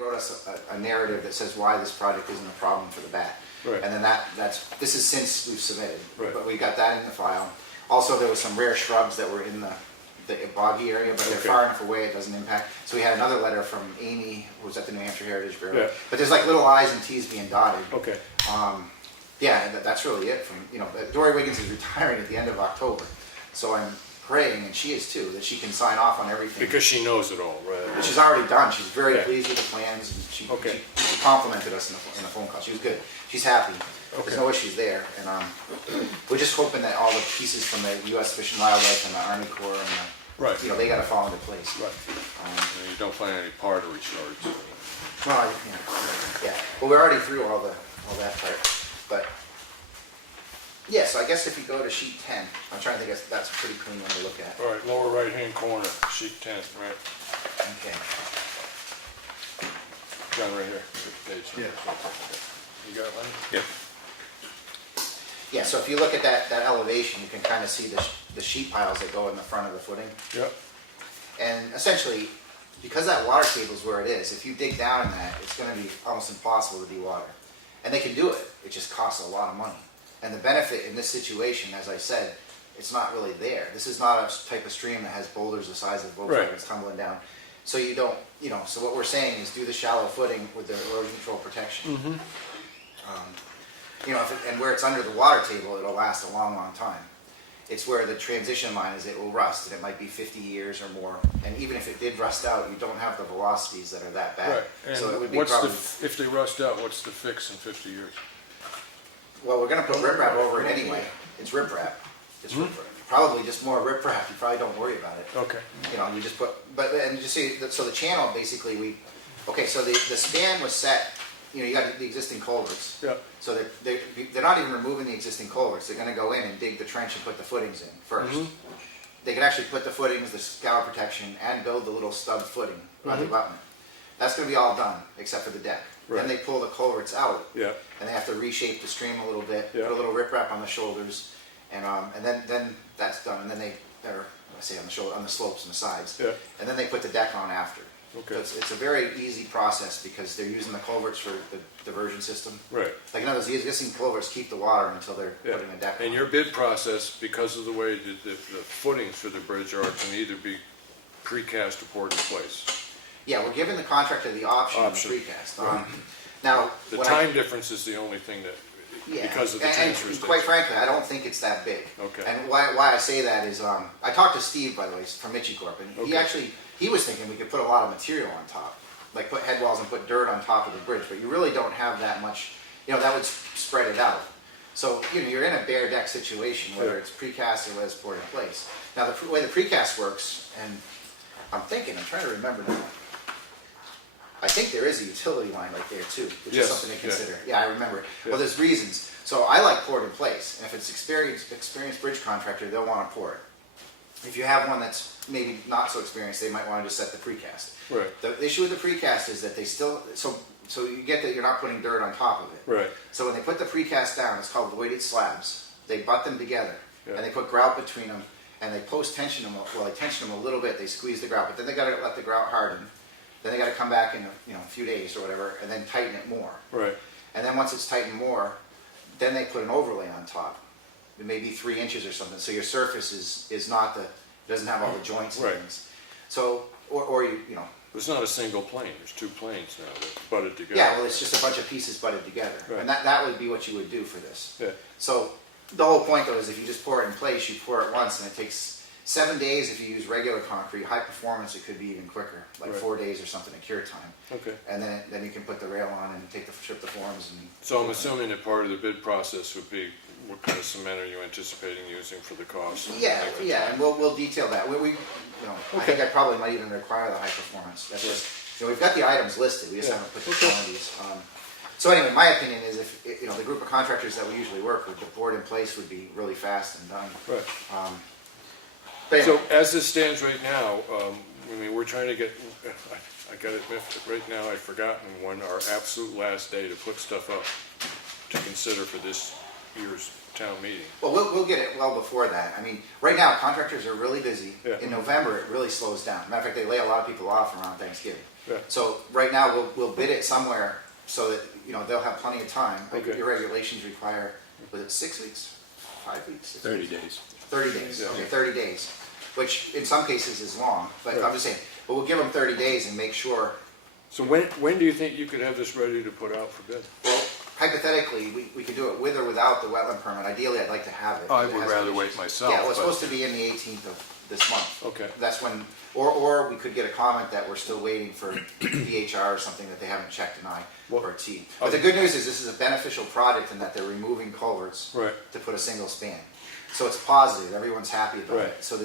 wrote us a narrative that says why this project isn't a problem for the bat. Right. And then this is since we've submitted, Right. but we got that in the file. Also, there was some rare shrubs that were in the boggy area, but they're Okay. far enough away it doesn't impact. So we had another letter from Amy, who was at the New Hampshire Heritage Bureau. Yeah. But there's like little I's and T's being dotted. Okay. Yeah, that's really it. From Dory Wiggins is retiring at the end of October, so I'm praying, and she is too, that she can sign off on everything. Because she knows it all, right? But she's already done. She's very Yeah. pleased with the plans, and she complimented us in a phone call. She was good. She's happy. Okay. There's no issues there, and we're just hoping that all the pieces from the U.S. Fish and Wildlife and the Army Corps and Right. they got to fall into place. Right. And you don't find any pottery shards. Well, yeah. Well, we're already through all that part, but yeah. So I guess if you go to sheet 10, I'm trying to think that's a pretty clean one to look at. All right, lower right-hand corner, sheet 10, right? Okay. Down right here, page. Yeah. You got it, Lenny? Yep. Yeah. So if you look at that elevation, you can kind of see the sheet piles that go in the front of the footing. Yep. And essentially, because that water table is where it is, if you dig down in that, it's going to be almost impossible to dewater. And they can do it. It just costs a lot of money. And the benefit in this situation, as I said, it's not really there. This is not a type of stream that has boulders the size of Volkswagens tumbling down. So you don't, so what we're saying is do the shallow footing with the erosion control protection. Mm-hmm. And where it's under the water table, it'll last a long, long time. It's where the transition line is, it will rust, and it might be 50 years or more. And even if it did rust out, you don't have the velocities that are that bad. Right. And So it would be what's probably, if they rust out, what's the fix in 50 years? well, we're going to put riprap over it anyway. It's riprap. It's riprap. Probably just more riprap. You probably don't worry about it. Okay. You just put, and you see, so the channel basically so the span was set. You got the existing culverts. Yeah. So they're not even removing the existing culverts. They're going to go in and dig the trench and put the footings in first. Mm-hmm. They can actually put the footings, the scour protection, and build the little stub footing on the abutment. That's going to be all done except for the deck. Right. Then they pull the culverts out. Yeah. And they have to reshape the stream a little bit, Yeah. put a little riprap on the shoulders, and then that's done. And then on the slopes and the sides. Yeah. And then they put the deck on after. Okay. So it's a very easy process because they're using the culverts for the diversion system. Right. Like in other words, the existing culverts keep the water until they're Yeah. putting a deck And on. your bid process, because of the way the footings for the bridge are, can either be precast or poured in place. Yeah, we're giving the contractor the option of precast. Now, The what time difference is the only thing that, Yeah, because of the transfer and quite station. frankly, I don't think it's that big. Okay. And why I say that is, I talked to Steve, by the way, from Michicorp, and Okay. he was thinking we could put a lot of material on top, like put head walls and put dirt on top of the bridge, but you really don't have that much, that would spread it out. So, you're in a bare deck situation, whether Yeah. it's precast or whether it's poured in place. Now, the way the precast works, and I'm trying to remember now. I think there is a utility line right there too, which Yes, is something to yeah. consider. Yeah, I remember. Yeah. Well, there's reasons. So I like poured in place, and if it's experienced bridge contractor, they'll want to pour it. If you have one that's maybe not so experienced, they might want to just set the precast. Right. The issue with the precast is that they still so you get that you're not putting dirt on top of it. Right. So when they put the precast down, it's called voided slabs. They butt them together, Yeah. and they put grout between them, and they post-tension them. Well, they tension them a little bit. They squeeze the grout, but then they got to let the grout harden. Then they got to come back in a few days or whatever, and then tighten it more. Right. And then once it's tightened more, then they put an overlay on top, maybe 3 inches or something. So your surface is not doesn't have all the joints and Right. things. So or It's not a single plane, there's two planes now that butted together. yeah, well, it's just a bunch of pieces butted together, Right. and that would be what you would do for this. Yeah. So the whole point though is if you just pour it in place, you pour it once, and it takes 7 days if you use regular concrete. High performance, it could be even quicker, like Right. 4 days or something at cure time. Okay. And then you can put the rail on and ship the forms. And So I'm assuming that part of the bid process would be what kind of cement are you anticipating using for the cost? Yeah, and we'll detail that. I think I probably might even require the high performance. That's just, we've got the items listed. We just Yeah. haven't put the quantities. So anyway, my opinion is if the group of contractors that we usually work with, the board in place would be really fast and done. Right. But So anyway, as this stands right now, we're trying to get, I gotta admit, that right now I've forgotten when our absolute last day to put stuff up to consider for this year's town meeting. Well, we'll get it well before that. I mean, right now, contractors are really busy. Yeah. In November, it really slows down. Matter of fact, they lay a lot of people off around Thanksgiving. Yeah. So right now, we'll bid it somewhere so that, you know, they'll have plenty of time. Okay. Your regulations require, was it 6 weeks? 5 weeks? 6 30 weeks? days. 30 days, Yeah. okay, 30 days, which in some cases is long, but Right. I'm just saying, but we'll give them 30 days and make sure, So when do you think you could have this ready to put out for bid? well, hypothetically, we could do it with or without the wetland permit. Ideally, I'd like to have it. I It would has rather to be- wait myself, Yeah, well, it's but- supposed to be in the 18th of this month. Okay. That's when, or we could get a comment that we're still waiting for DHR or something that they haven't checked an I Well, or a T. But the good news is this is a beneficial project in that they're removing culverts Right. to put a single span. So it's positive, everyone's happy about Right. it. So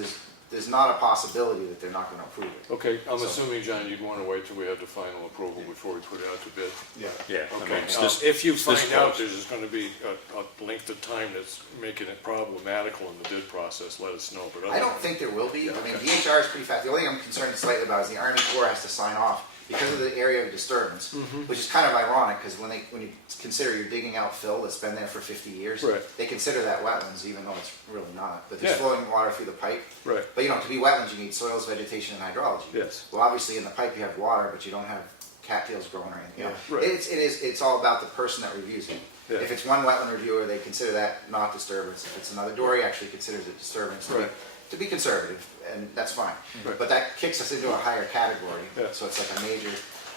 there's not a possibility that they're not gonna approve it. Okay, I'm So- assuming, John, you'd want to wait till we have the final approval before we put it out to bid? Yeah. Yeah. Okay, it's this- if you it's find this out close. there's going to be a length of time that's making it problematical in the bid process, let us know, but I don't think there will be. Yeah, I mean, okay. DHR is pretty fast. The only thing I'm concerned slightly about is the Army Corps has to sign off because of the area of disturbance, Mm-hmm. which is kind of ironic because when you consider you're digging out fill that's been there for 50 years, Right. they consider that wetlands even though it's really not. But there's Yeah. flowing water through the pipe. Right. But you know, to be wetlands, you need soils, vegetation, and hydrology. Yes. Well, obviously in the pipe you have water, but you don't have cattails growing or anything. You know, Yeah. Right. it's all about the person that reviews it. Yeah. If it's one wetland reviewer, they consider that not disturbance. If it's another, Dory actually considers it disturbance. Right. To be conservative, and that's fine. Right. But that kicks us into a higher category. Yeah. So it's like a major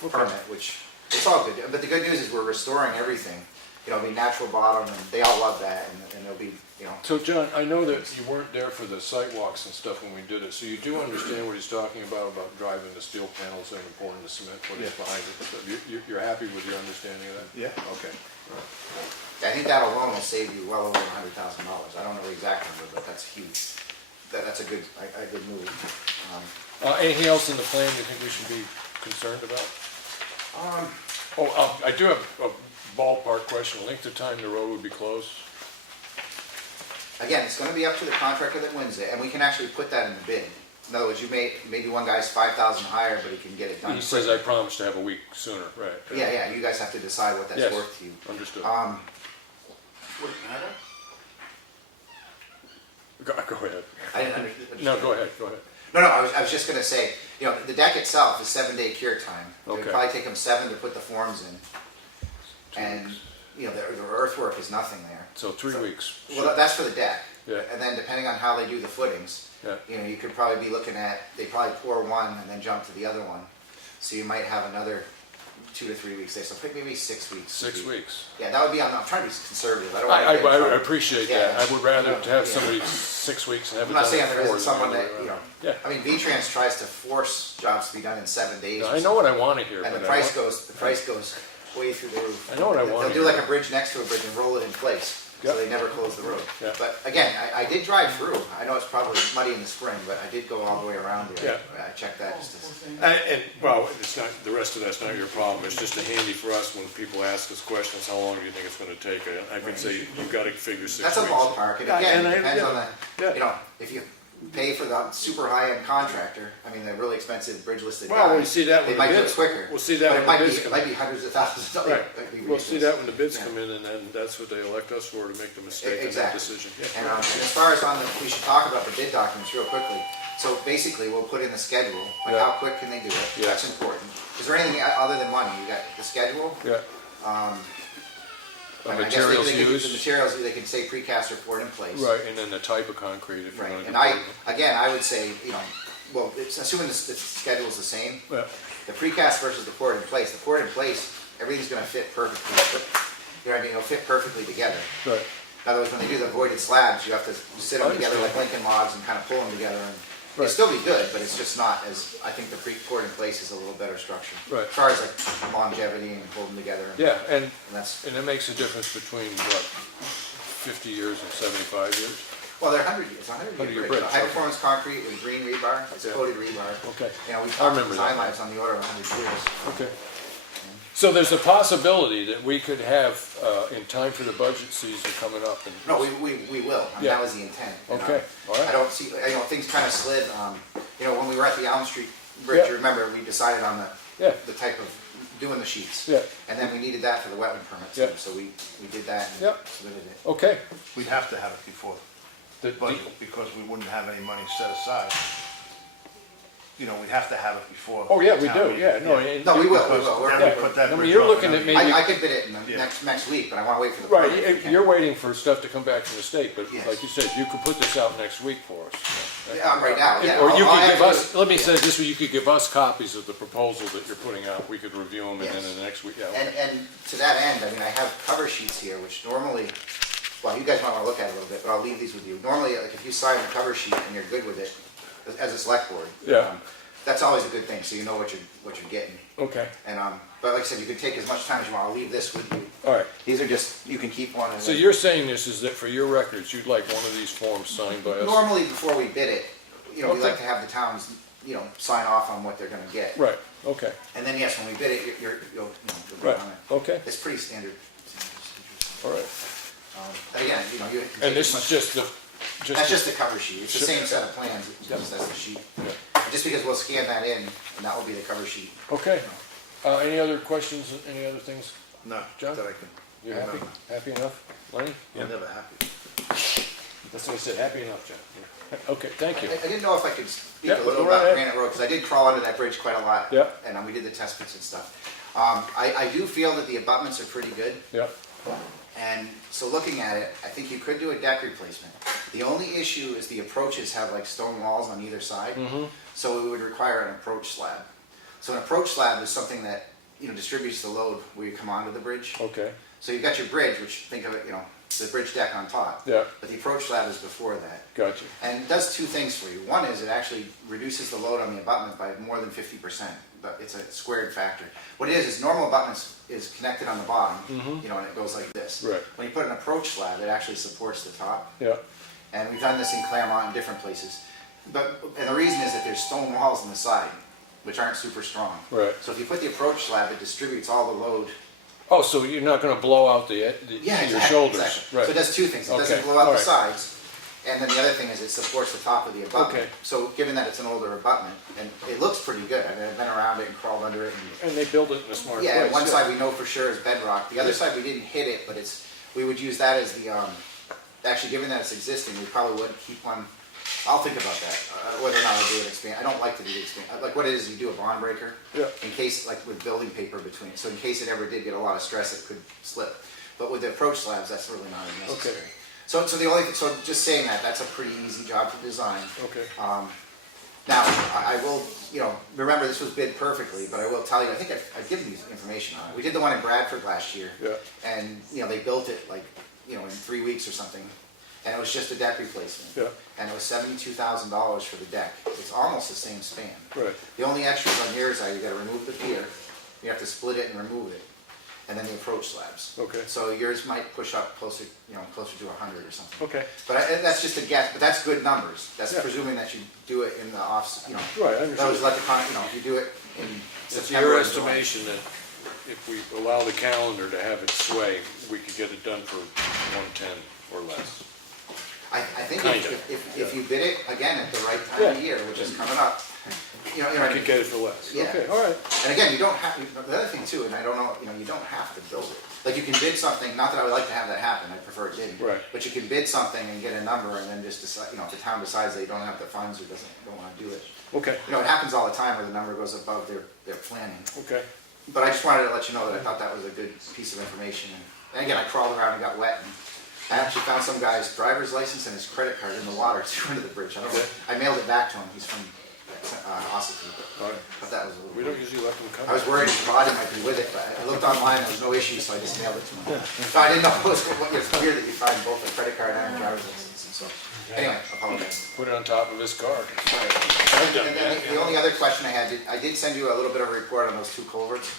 Okay. permit, which it's all good. But the good news is we're restoring everything. You know, it'll be natural bottom, and they all love that, and it'll be, you know. So, John, I know that you weren't there for the sidewalks and stuff when we did it, so you do understand what he's talking about driving the steel panels in and pouring the cement footings Yeah. behind it. So you're happy with your understanding of that? Yeah, okay. I think that alone will save you well over $100,000. I don't know the exact number, but that's huge. That's a good move. Anything else in the plan you think we should be concerned about? I do have a ballpark question. Length of time the road would be closed? Again, it's gonna be up to the contractor that wins it, and we can actually put that in the bid. In other words, maybe one guy's 5,000 higher, but he can get it done. He says, I promise to have a week sooner, right? Yeah, you guys have to decide what that's Yes. worth to you. Understood. Would it matter? Go ahead. I didn't understand. No, go ahead. No, I was just gonna say, you know, the deck itself is 7-day cure time. It would Okay. probably take them 7 to put the forms in. And, you know, the earthwork is nothing there. So 3 weeks. Well, that's for the deck. Yeah. And then depending on how they do the footings, Yeah. you know, you could probably be looking at, they probably pour one and then jump to the other one. So you might have another 2 to 3 weeks there, so maybe 6 weeks. 6 weeks. Yeah, that would be I'm trying to be conservative. I don't I want to get in trouble. appreciate Yeah. that. I would rather Yeah. have somebody 6 weeks and have it I'm done not saying in there 4 isn't someone than the that, other you way know, around. Yeah. I mean, V-Trans tries to force jobs to be done in 7 days. Yeah, or I know what I want to hear. And the but price goes way through the roof. I know what I want They'll to do hear. like a bridge next to a bridge and roll it in place, Yeah. so they never close the road. Yeah. But again, I did drive through. I know it's probably muddy in the spring, but I did go all the way around there. I checked that just to. Well, it's not, the rest of that's not your problem. It's just a handy for us when people ask us questions, how long do you think it's going to take? I could say, you've got to figure 6 weeks. That's a ballpark, and Yeah, again, and it I- depends yeah. on the, Yeah. you know, if you pay for the super high-end contractor, I mean, the really expensive bridge listed Well, guy, we'll see that they when might the do bids. it quicker. We'll see that But when it might the be, bids it come might in. be hundreds of thousands of dollars. Right. That'd be We'll see ridiculous. that when the bids Yeah. come in, and then that's what they elect us for, to make the mistake in that Exactly. decision. And as far as we should talk about the bid documents real quickly. So basically, we'll put in the schedule, like Yeah. how quick can they do it? Yeah. That's important. Is there anything other than money? You got the schedule? Yeah. I mean, I guess Materials they could- used. The materials, they can say precast or poured in place. Right, and then the type of concrete, if you Right, want to. and I would say, you know, well, it's assuming the schedule is the same, Yeah. the precast versus the poured in place. The poured in place, everything's gonna fit perfectly, you know what I mean, it'll fit perfectly together. Right. In other words, when they do the voided slabs, you have to sit them I together like understand. Lincoln logs and kind of pull them together, and Right. it'll still be good, but it's just not as, I think the poured in place is a little better structure. Right. As far as like longevity and hold them together. Yeah, And that's, and it makes a difference between, what, 50 years and 75 years? well, they're 100 years, 100 100-year year bridge. bridge, High okay. performance concrete with green rebar, it's Yeah. coated rebar. Okay. You know, we I talked remember design that. lives on the order of 100 years. Okay. So there's a possibility that we could have, in time for the budget season coming up, and. No, we will. I mean, Yeah. that was the intent. you know. Okay, all right. I don't see, you know, things kind of slid. You know, when we were at the Elm Street Bridge, Yeah. you remember, we decided on Yeah. the type of doing the sheets. Yeah. And then we needed that for the wetland permit, Yeah. so we did that and Yep. submitted it. Okay. We'd have to have it before the budget, because we wouldn't have any money set aside. You know, we'd have to have it before. Oh, yeah, we town do, meeting. yeah, no. No, we will, Because We're- then we put that I mean, bridge you're up looking and at everything. maybe- I could bid it in the Yeah. next week, but I wanna wait for the Right, permit. if we can. you're waiting for stuff to come back from the state, but Yes. like you said, you could put this out next week for us. Yeah, right now, yeah. Or you I'll could give actually- us, let me say this way, you could give us copies of the proposal that you're putting out, we could review them, and then Yes. in the next week, yeah. And to that end, I mean, I have cover sheets here, which normally, well, you guys might wanna look at it a little bit, but I'll leave these with you. Normally, like, if you sign the cover sheet and you're good with it, as a select board. Yeah. That's always a good thing, so you know what you're getting. Okay, And, but like I said, you can take as much time as you want, I'll leave this with you. all right. These are just, you can keep one. And So then- you're saying this is that for your records, you'd like one of these forms signed by us? Normally, before we bid it, we Okay. like to have the towns, sign off on what they're gonna get. Right, okay, And then, yes, when we bid it, you'll bid right, on it. okay, It's pretty standard. all right. But again, you can take And this as is much- just the, That's just the cover sheet, it's the Sure. same set of plans, it's just that's the sheet. Just because we'll scan that in, and that will be the cover sheet. okay. Any other questions, any other things? No, John? that I can. You Yeah, happy? no. Happy enough? Lenny? I'm never happy. That's what I said, happy enough, John. Yeah. Okay, thank you. I didn't know if I could speak Yeah, a little go right about ahead. Granite Road, because I did crawl under that bridge quite a lot. Yeah. And we did the test pits and stuff. I do feel that the abutments are pretty good. Yeah, And so looking at it, I think you could do a deck replacement. The only issue is the approaches have like stone walls on either side. So it would require an approach slab. So an approach slab is something that, distributes the load where you come onto the bridge. okay, So you've got your bridge, which think of it, the bridge deck on top. yeah, But the approach slab is before that. gotcha. And it does two things for you. One is it actually reduces the load on the abutment by more than 50%, but it's a squared factor. What it is normal abutments is connected on the bottom, and it goes like this. Right. When you put an approach slab, it actually supports the top. Yeah, And we've done this in Claremont and different places. And the reason is that there's stone walls on the side, which aren't super strong. Right. So if you put the approach slab, it distributes all the load. oh, so you're not gonna blow out your shoulders? Exactly. Right. So it does two things. It doesn't Okay, blow out all the right. sides, and then the other thing is it supports the top of the abutment. Okay. So given that it's an older abutment, and it looks pretty good. I mean, I've been around it and crawled under it. And, And they build it in a smart place. yeah, and one side we know for sure is bedrock. The other side we didn't hit it, but we would use that as the, actually given that it's existing, we probably would keep one. I'll think about that, whether or not I do an expand. I don't like to do the expand. Like what it is, you do a bond breaker. Yeah. In case, like with building paper between it. So in case it ever did get a lot of stress, it could slip. But with the approach slabs, that's really not as necessary. Okay. So just saying that, that's a pretty easy job to design. Okay, Now, I will, remember this was bid perfectly, but I will tell you, I think I've given you information on it. We did the one in Bradford last year. Yeah. And, they built it like, in 3 weeks or something. And it was just a deck replacement. Yeah. And it was $72,000 for the deck. It's almost the same span. right, The only extras on yours are you gotta remove the pier, you have to split it and remove it, and then the approach slabs. Okay. So yours might push up closer, closer to 100 or something. okay, But that's just a guess, but that's good numbers. That's Yeah. presuming that you do it in the off, right, I that was understand. like if you do it in It's September. your or July. estimation that if we allow the calendar to have its sway, we could get it done for 110 or less. I think Kinda, if you bid it, again, at the right time of Yeah. year, which is coming up, I could get it for less. Yeah. Okay, all right. And again, you don't have, the other thing too, and I don't know, you don't have to build it. Like you can bid something, not that I would like to have that happen, I prefer it didn't. Right. But you can bid something and get a number and then just decide, if the town decides they don't have the funds or don't wanna do it. Okay, It happens all the time where the number goes above their planning. okay, But I just wanted to let you know that I thought that was a good piece of information. And again, I crawled around and got wet, and I actually found some guy's driver's license and his credit card in the water too under the bridge. I don't know. Okay. I mailed it back to him, he's from Ossipee, all right. but that was a little. We don't usually let them come. I was worried his body might be with it, but I looked online, there was no issue, so I just mailed it to him. So I didn't know it's weird that you find both a credit card and a driver's license, and so, anyway, I apologize. Put it on top of his car. And then the only other question I had, I did send you a little bit of a report on those two culverts.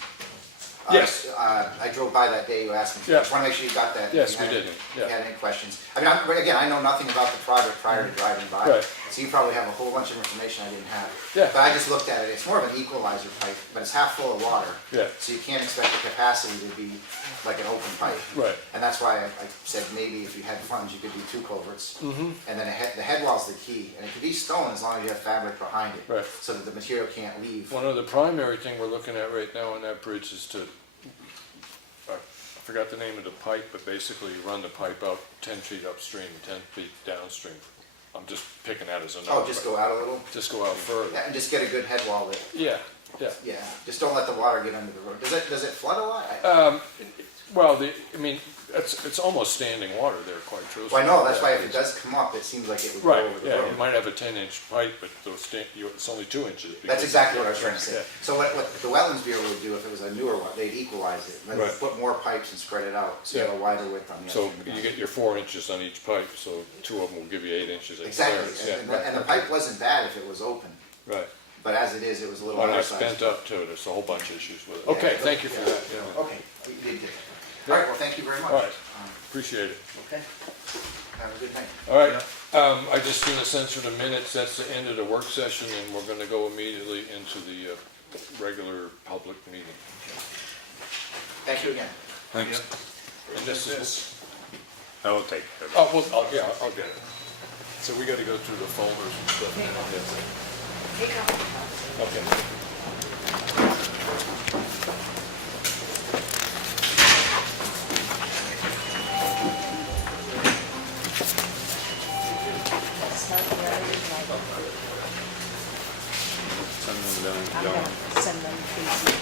Yes. I drove by that day, you asked me, Yeah. I just wanna make sure you got that. Yes, If you we had- did, If you yeah. had any questions. I mean, again, I know nothing about the project prior to driving by. Right. So you probably have a whole bunch of information I didn't have. Yeah. But I just looked at it, it's more of an equalizer pipe, but it's half full of water. Yeah. So you can't expect the capacity to be like an open pipe. Right. And that's why I said maybe if you had funds, you could do 2 culverts. Mm-hmm. And then the head wall's the key, and it could be stone as long as you have fabric behind it. Right. So that the material can't leave. One of the primary thing we're looking at right now on that bridge is to, I forgot the name of the pipe, but basically you run the pipe out 10 feet upstream, 10 feet downstream. I'm just picking that as a number. Oh, just go out a little? Just go out further. Yeah, and just get a good head wall that, Yeah, yeah. yeah, just don't let the water get under the road. Does it flood a lot? Well, I mean, it's almost standing water there, quite truthfully. Well, I know, that's why if it does come up, it seems like it would go Right, over the yeah, road. you might have a 10-inch pipe, but it's only 2 inches. That's because- exactly what I was trying to say. Yeah. So what the Wetlands Bureau would do if it was a newer one, they'd equalize it, and then Right. they'd put more pipes and spread it out, so you have a Yeah. wider width on the So other. you get your 4 inches on each pipe, so 2 of them will give you 8 inches of Exactly, clearance. and the pipe wasn't bad if it was open, Right. but as it is, it was a little When it's undersized. bent up too, there's a whole bunch of issues with it. Yeah. Okay, thank you for that. Yeah. Okay, you did good. All right, well, thank you very much. All right. Appreciate it. Okay, have a good night. All right, I just seen a sense for the minutes, that's the end of the work session, and we're gonna go immediately into the regular public meeting. Thank you again. Thanks. And this is, I will take care of it. oh, well, yeah, I'll get it. So we gotta go through the folders and stuff. Okay. Send them down to I'm John. gonna send them these.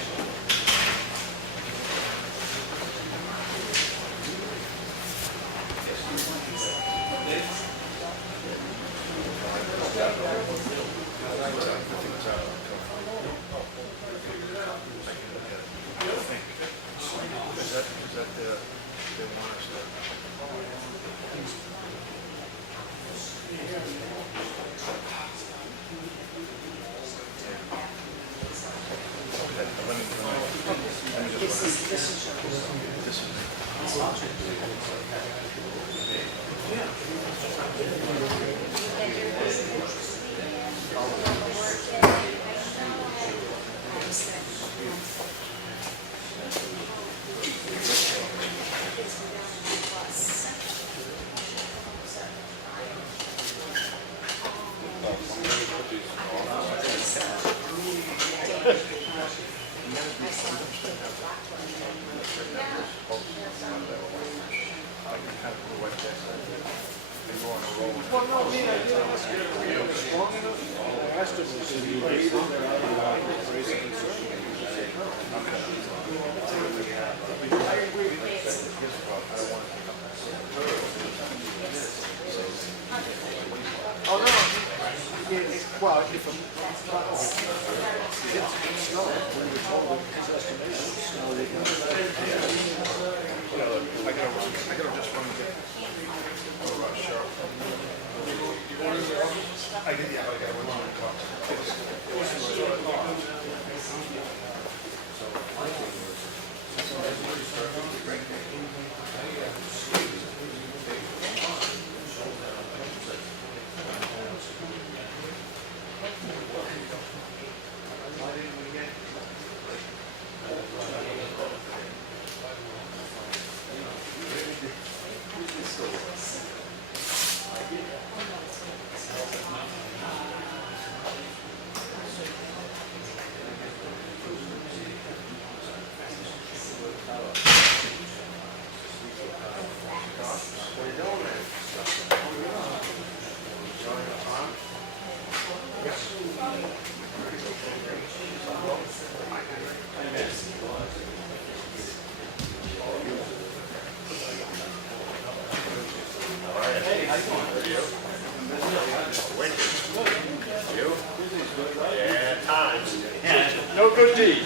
No good deed.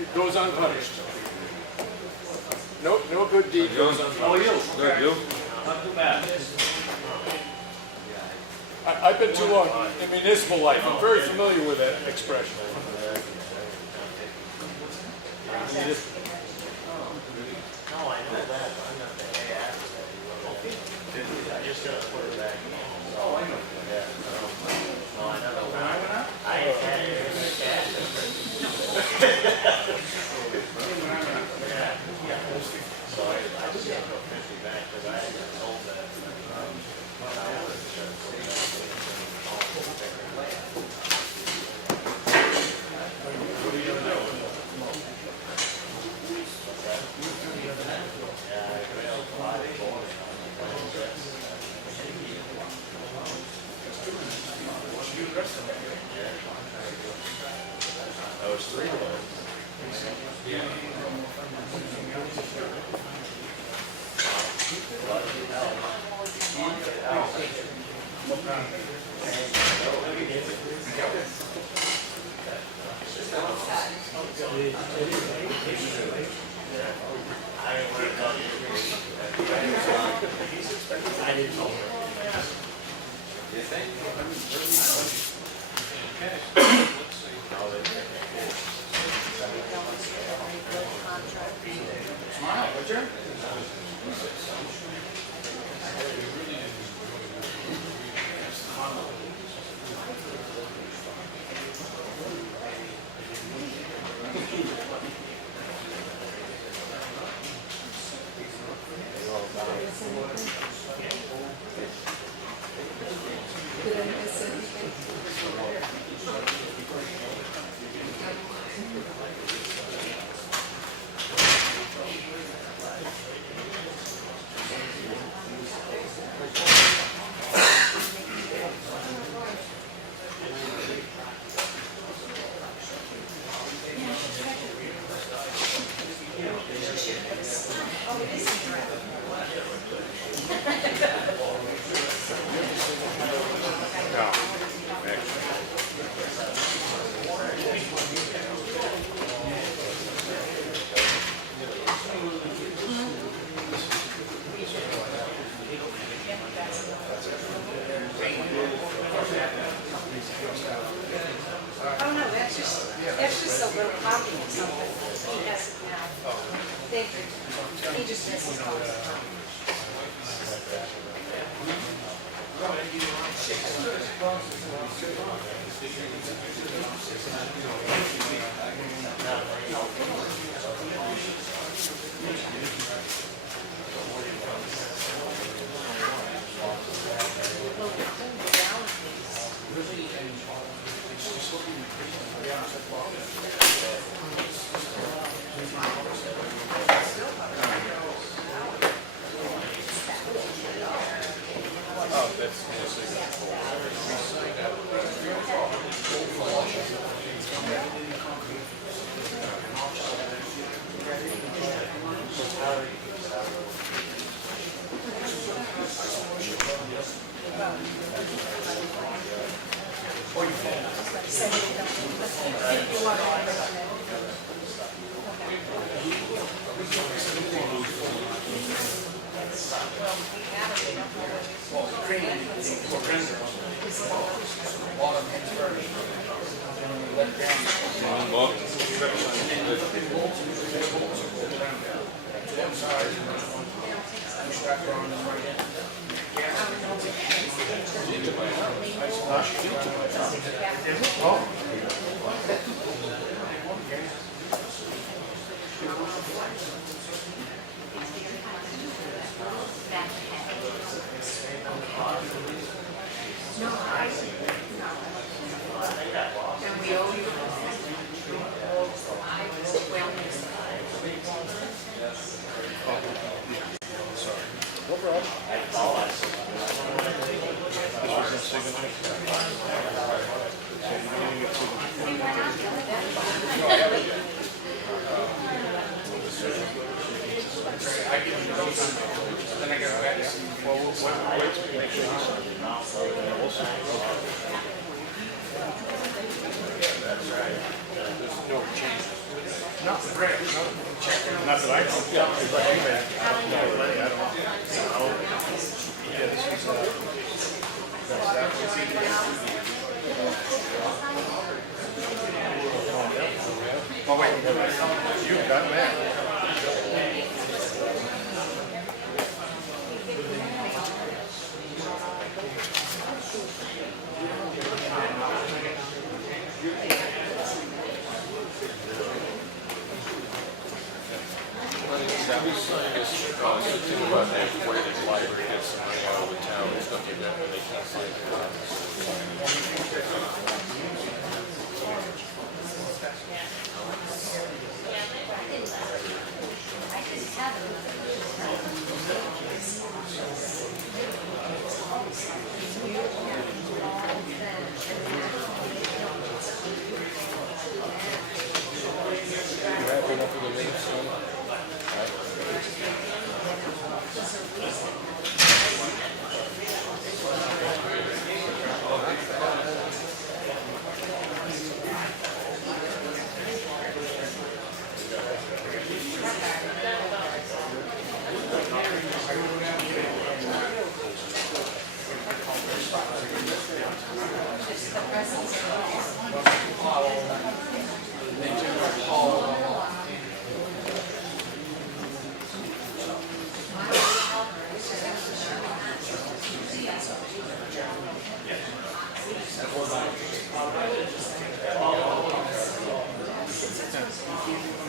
It goes unpunished. No good deed goes unpunished. Good, you? I've been too long in municipal life, I'm very familiar with that expression. No, I know that, I'm not the AI. I just Oh, no, that's just a little copy of something he hasn't had. He just misses those.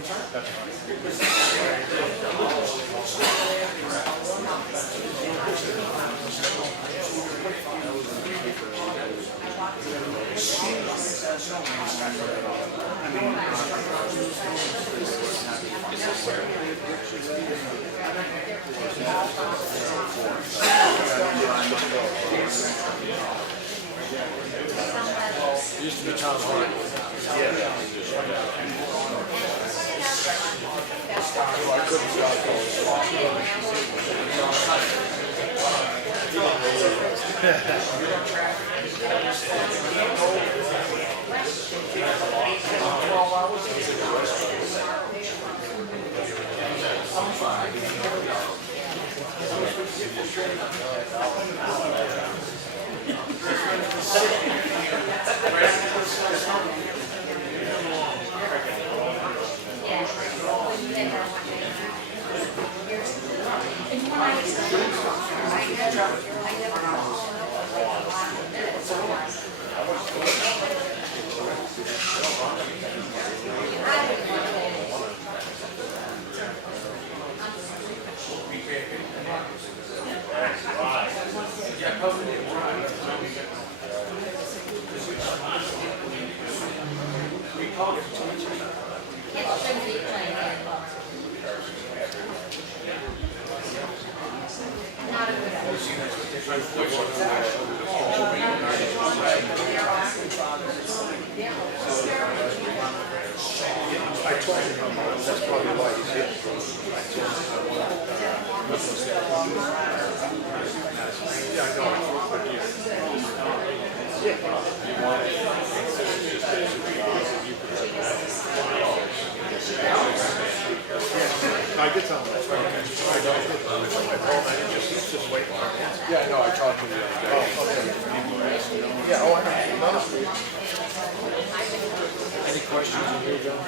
It used to be town hall. I did tell him that. Just wait. Yeah, no, I talked to him the other day. Yeah, oh, I know. No, no. Any questions in here, John?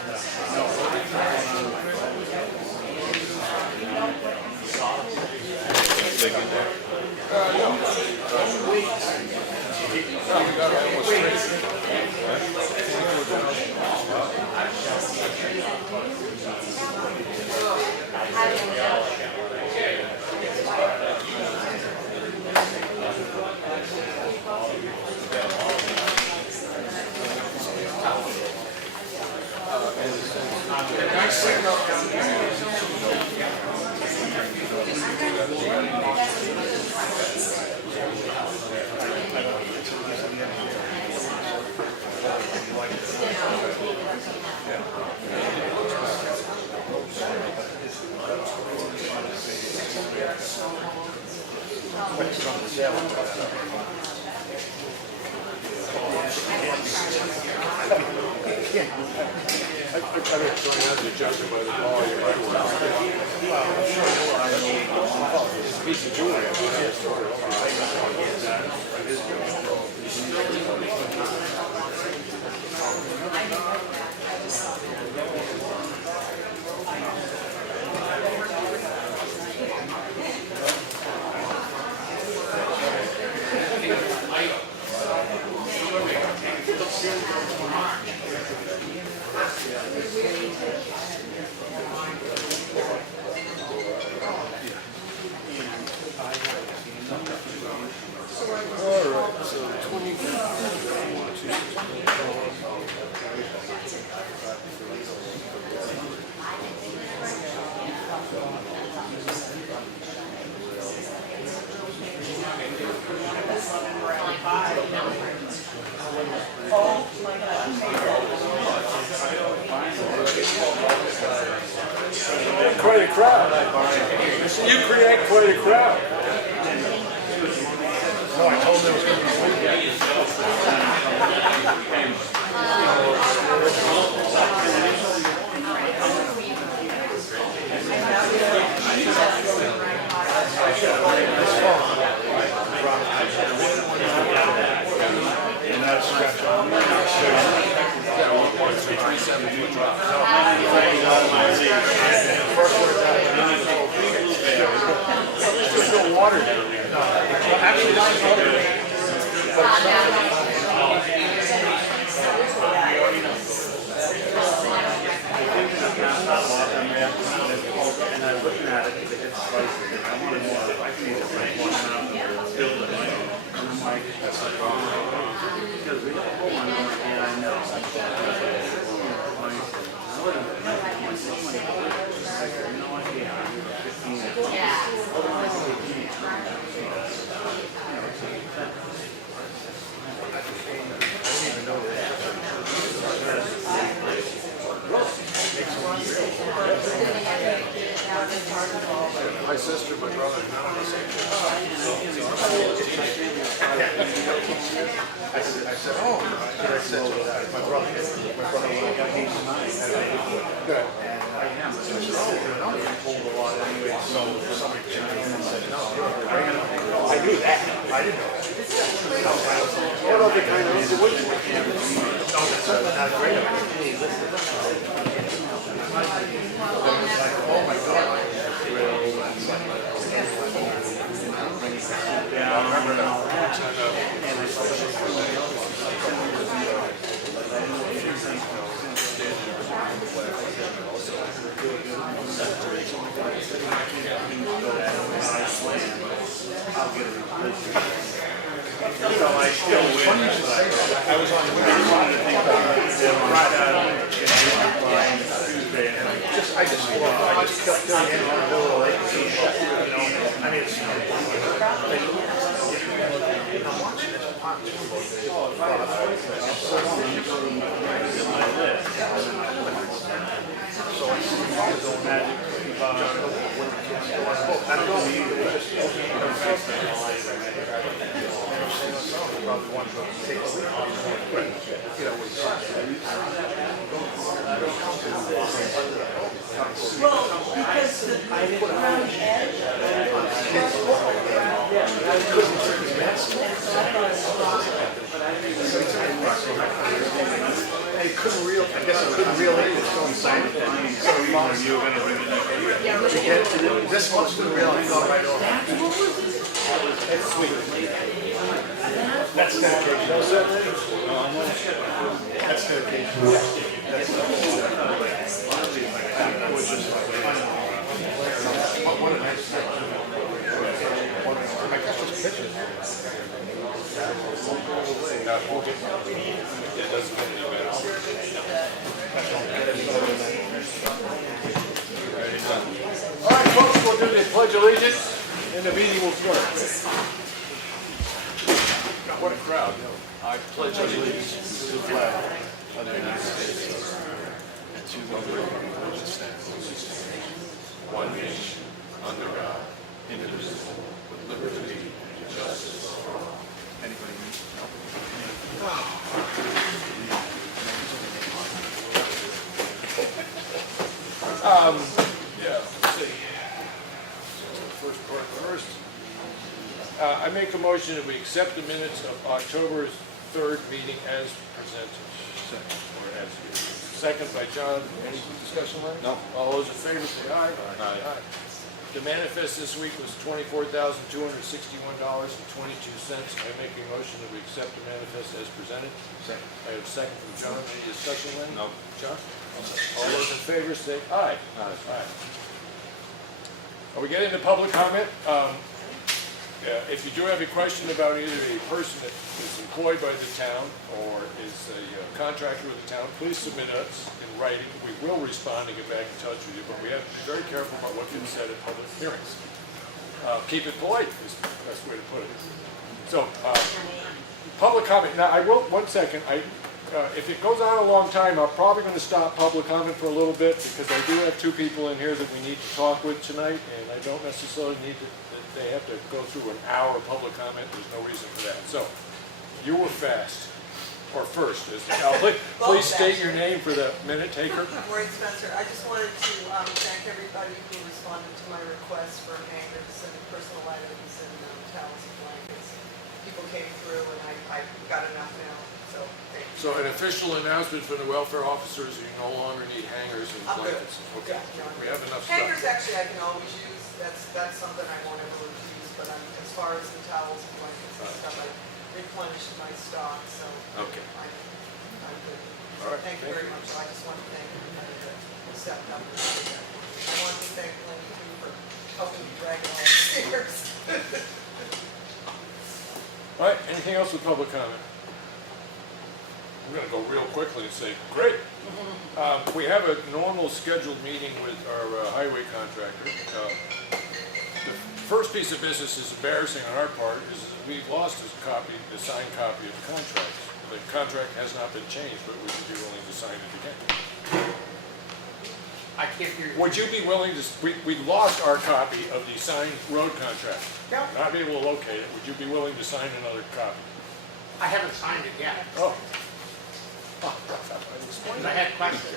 Quite a crowd. You create quite a crowd. No, I told him there was going to be food. And that's scratch on. There's no water there. No. Actually, this is water. But it's not. automatic, they hit slices, and I wanted more, I need to bring one out and build it. And I'm like, that's a problem. Because we don't hold one, and I know. I said, no idea, I'm 15. My sister, my brother, none of us. I said, oh, I said, my brother, he's mine. Good. I said, oh, I'm getting told a lot anyway, so somebody chimed in and said, no, I knew that. I didn't know that. What other kind of, what do you? No, that's not great. Oh my God. So I still win. I was on I just kept doing it in the middle of the lake, so shut, you know, I mean, it's, I'm watching this pop so I see the guys going magic, I don't know, probably want to take a week off, you know, Well, because the around the edge, I couldn't reel, I guess I couldn't reel in, it's so inside. So you were gonna bring it up. to get, this one's been real, I go right over. It's sweet. That's dedication. That's dedication. What a nice thing. I got those pictures. It doesn't get any better. All right, folks, we'll do the pledge of allegiance and the meeting will start. What a crowd. I pledge allegiance to the flag of the United States and to the republic which stands one nation, under God, indivisible, with liberty and justice for all. Anybody need help? Yeah, let's see. First part first. I make a motion that we accept the minutes of October 3rd meeting as presented. Or as second by John. Any discussion, Larry? No. All those in favor say aye. Aye. The manifest this week was $24,261.22. I make a motion that we accept the manifest as presented. Second. I have a second from John. Any discussion, Larry? No. John? All those in favor say aye. Aye. Are we getting to public comment? If you do have a question about either a person that is employed by the town or is a contractor with the town, please submit us in writing. We will respond and get back in touch with you, but we have to be very careful about what gets said at public hearings. Keep it polite is the best way to put it. So, public comment. Now, I will, one second. If it goes on a long time, I'm probably going to stop public comment for a little bit because I do have two people in here that we need to talk with tonight, and I don't necessarily need to. They have to go through an hour of public comment. There's no reason for that. So, you were fast, or first. Please state your name for the minute taker. Maureen Spencer, I just wanted to thank everybody who responded to my request for hangers and personal items and towels and blankets. People came through and I got enough now, so thank you. So an official announcement from the welfare officers, you no longer need hangers and I'm good. blankets. Okay, Yeah, no, I'm we good. have enough stuff. Hangers actually I can always use, that's something I won't ever refuse, but as far as the towels and blankets and stuff, I replenished my stock, so Okay. I'm good. All right, Thank you very much. I just want to thank everybody that stepped up and did that. I want to thank Lenny too for All right, anything else with public comment? I'm gonna go real quickly and say, great. We have a normal scheduled meeting with our highway contractor. The first piece of business is embarrassing on our part, is that we've lost the signed copy of the contract. The contract has not been changed, but would you be willing to sign it again? I can't hear you. Would you be willing to, we lost our copy of the signed road contract. Yeah. Not be able to locate it, would you be willing to sign another copy? I haven't signed it yet. Oh. And I had questions.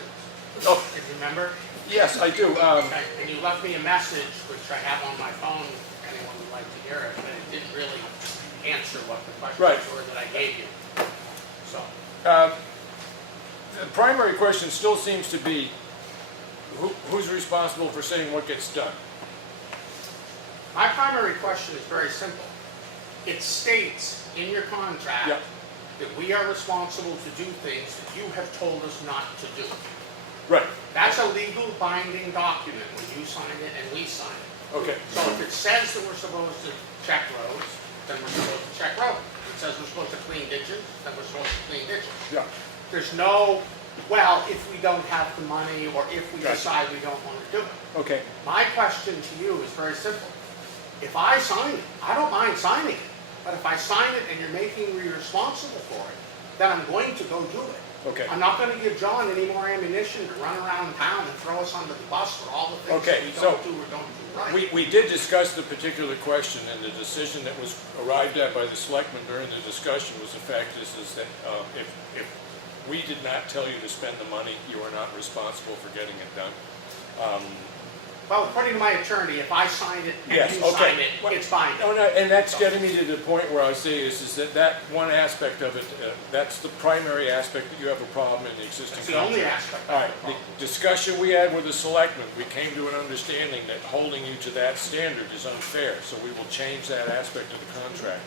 Oh, If you remember? yes, I do. Okay, and you left me a message, which I have on my phone, if anyone would like to hear it, but it didn't really answer what the Right. questions were that I gave you. So, The primary question still seems to be, who's responsible for saying what gets done? my primary question is very simple. It states in your contract Yep. that we are responsible to do things that you have told us not to do. Right, That's a legal binding document when you sign it and we sign it. okay. So if it says that we're supposed to check roads, then we're supposed to check roads. If it says we're supposed to clean ditches, then we're supposed to clean ditches. Yeah, There's no, well, if we don't have the money or if we Gotcha. decide we don't want to do it. okay. My question to you is very simple. If I sign it, I don't mind signing it. But if I sign it and you're making me responsible for it, then I'm going to go do it. Okay. I'm not going to give John any more ammunition to run around town and throw us under the bus for all the things Okay, that we so don't do or don't do right. We did discuss the particular question, and the decision that was arrived at by the selectmen during the discussion was the fact is that if we did not tell you to spend the money, you are not responsible for getting it done. Well, according to my attorney, if I sign it and Yes, you okay. sign it, it's binding. No, and that's getting me to the point where I say is that one aspect of it, that's the primary aspect that you have a problem in the existing That's the contract. only aspect. All right, the discussion we had with the selectmen, we came to an understanding that holding you to that standard is unfair, so we will change that aspect of the contract.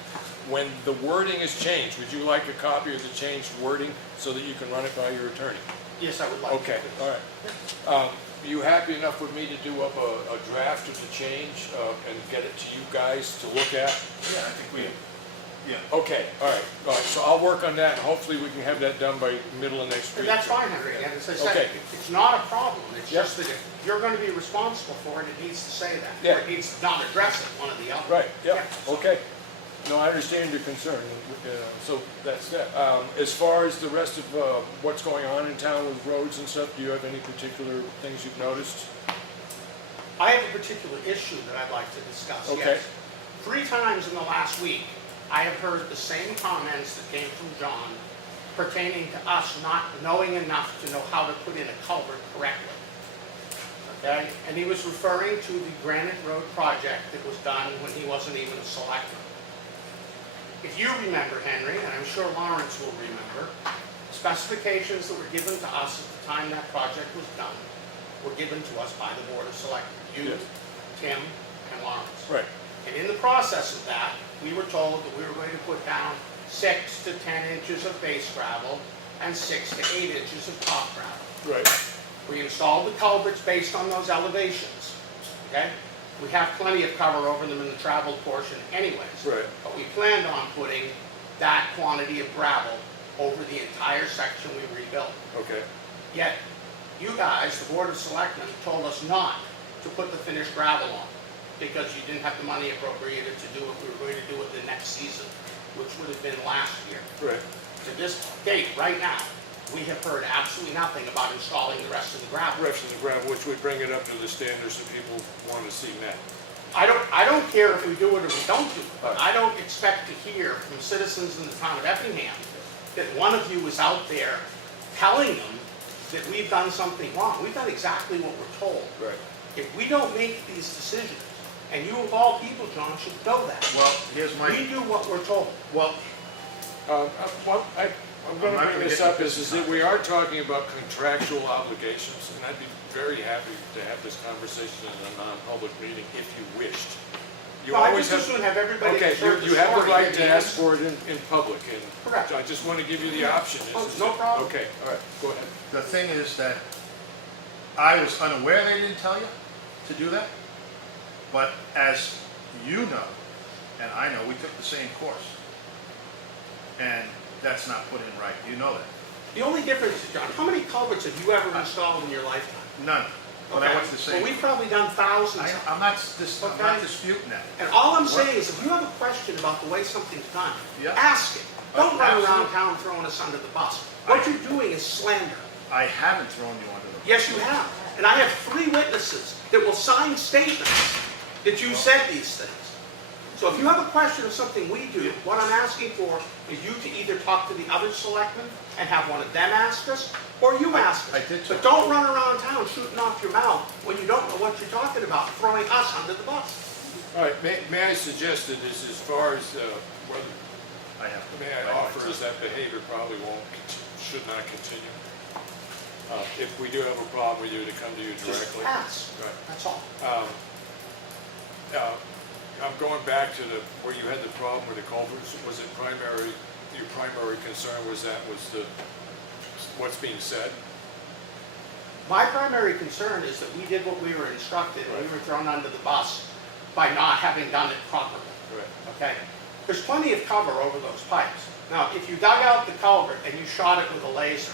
When the wording is changed, would you like a copy of the changed wording so that you can run it by your attorney? Yes, I would like to. Okay, all right. Are you happy enough with me to do up a draft of the change and get it to you guys to look at? Yeah, I think we, yeah. Okay, all right, so I'll work on that, and hopefully we can have that done by middle of next And week. that's fine, Henry, and as I said, Okay. it's not a problem, it's Yep. just that if you're gonna be responsible for it, it needs to say that. Yeah. Or it needs to not address it, one or the other. Right, yeah, Yeah. okay. No, I understand your concern, so that's that. As far as the rest of what's going on in town with roads and stuff, do you have any particular things you've noticed? I have a particular issue that I'd like to discuss, Okay. yes. 3 times in the last week, I have heard the same comments that came from John pertaining to us not knowing enough to know how to put in a culvert correctly. Okay? And he was referring to the Granite Road project that was done when he wasn't even a selectman. If you remember, Henry, and I'm sure Lawrence will remember, specifications that were given to us at the time that project was done were given to us by the Board of Selectmen. You, Yes. Tim, and Lawrence. Right, And in the process of that, we were told that we were going to put down 6 to 10 inches of base gravel and 6 to 8 inches of top gravel. right, We installed the culverts based on those elevations, okay? We have plenty of cover over them in the traveled portion anyways. right. But we planned on putting that quantity of gravel over the entire section we rebuilt. Okay, Yet, you guys, the Board of Selectmen, told us not to put the finished gravel on because you didn't have the money appropriated to do what we were going to do with the next season, which would have been last year. right. To this date, right now, we have heard absolutely nothing about installing the rest of the gravel. Rest of the gravel, which would bring it up to the standards that people want to see met. I don't care if we do it or we don't do it, but I don't expect to hear from citizens in the town of Effingham that one of you is out there telling them that we've done something wrong. We've done exactly what we're told. Right. If we don't make these decisions, and you of all people, John, should know that. Well, here's We my, do what we're told. well, I'm going to bring this up is that we are talking about contractual obligations, and I'd be very happy to have this conversation in a non-public meeting if you wished. You No, I always just as soon have everybody Okay, heard the you have the story, right to maybe. ask for it in public, and Correct. I just want to give you the option. Oh, no problem. Okay, all right, go ahead. the thing is that I was unaware they didn't tell you to do that. But as you know, and I know we took the same course. And that's not put in right, you know that. The only difference, John, how many culverts have you ever installed in your lifetime? None. But I went to the same. Well, we've probably done thousands. I'm not Okay. disputing that. And all I'm saying is, if you have a question about the way something's done, Yeah. ask it. Don't run around Absolutely. town throwing us under the bus. What you're doing is slander. I haven't thrown you under the bus. Yes, you have. And I have 3 witnesses that will sign statements that you said these things. So if you have a question of something we do, what I'm asking for is you to either talk to the other selectmen and have one of them ask us, or you ask us. I did But talk. don't run around town shooting off your mouth when you don't know what you're talking about, throwing us under the bus. All right, may I suggest that as far as, whether, I have to. may I offer is that behavior probably should not continue. If we do have a problem with you, to come to you Just directly. ask. Right. That's all. I'm going back to where you had the problem with the culverts. Was it your primary concern was what's being said? My primary concern is that we did what we were instructed, and we were thrown under the bus by not having done it properly. Right. Okay? There's plenty of cover over those pipes. Now, if you dug out the culvert and you shot it with a laser,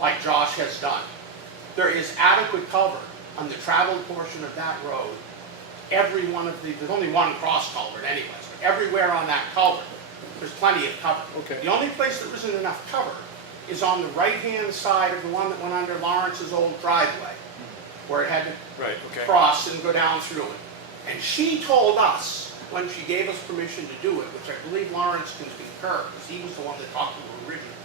like Josh has done, there is adequate cover on the traveled portion of that road. There's only one cross culvert anyways, but everywhere on that culvert, there's plenty of cover. Okay. The only place there isn't enough cover is on the right-hand side of the one that went under Lawrence's old driveway, where it had to Right, okay. cross and go down through it. And she told us, when she gave us permission to do it, which I believe Lawrence can concur, because he was the one that talked to her originally,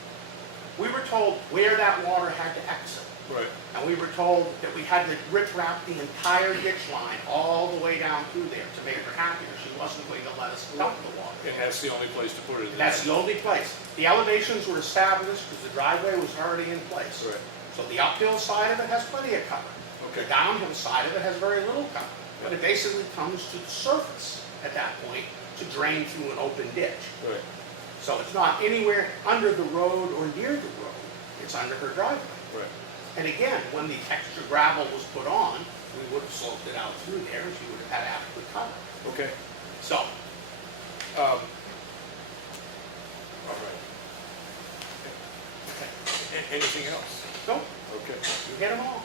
we were told where that water had to exit. Right. And we were told that we had to rip-wrap the entire ditch line all the way down through there to make her happier. She wasn't going to let us dump the water. And that's the only place to put it. That's the only place. The elevations were established because the driveway was already in place. Right. So the uphill side of it has plenty of cover. Okay. The downhill side of it has very little cover. But it basically comes to the surface at that point to drain through an open ditch. Right. So it's not anywhere under the road or near the road. It's under her driveway. Right. And again, when the extra gravel was put on, we would have sloped it out through there and she would have had adequate cover. Okay. So, All right. Anything else? no, Okay. you hit them all.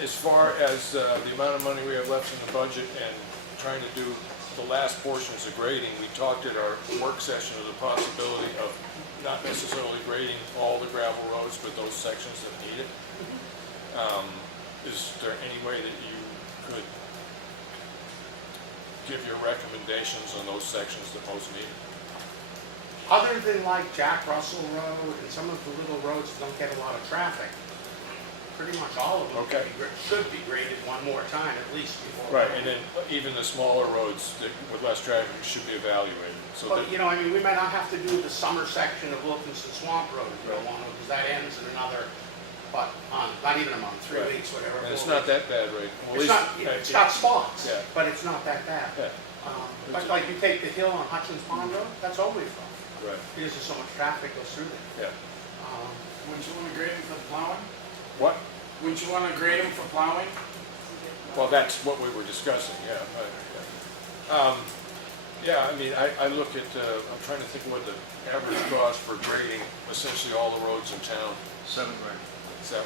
As far as the amount of money we have left in the budget and trying to do the last portions of grading, we talked at our work session of the possibility of not necessarily grading all the gravel roads, but those sections that need it. Is there any way that you could give your recommendations on those sections that most need it? Other than like Jack Russell Road and some of the little roads that don't get a lot of traffic, pretty much all of them Okay. should be graded one more time at least before. Right, and then even the smaller roads that with less traffic should be evaluated. So But, that, you know, I mean, we might not have to do the summer section of Wilkinson Swamp Road if we don't want to, because that ends in another, not even a month, 3 Right. weeks, whatever. and it's 4 not weeks. that bad, right? Well, at It's least- not, it's got spots, Yeah. but it's not that bad. Yeah, But like you take the hill on Hutchins Pond Road, that's always rough, right, because there's so much traffic goes through there. yeah. Wouldn't you want to grade them for plowing? What? Wouldn't you want to grade them for plowing? Well, that's what we were discussing, yeah. Yeah, I mean, I look at, I'm trying to think of what the average cost for grading essentially all the roads in town, $7 grand. 7.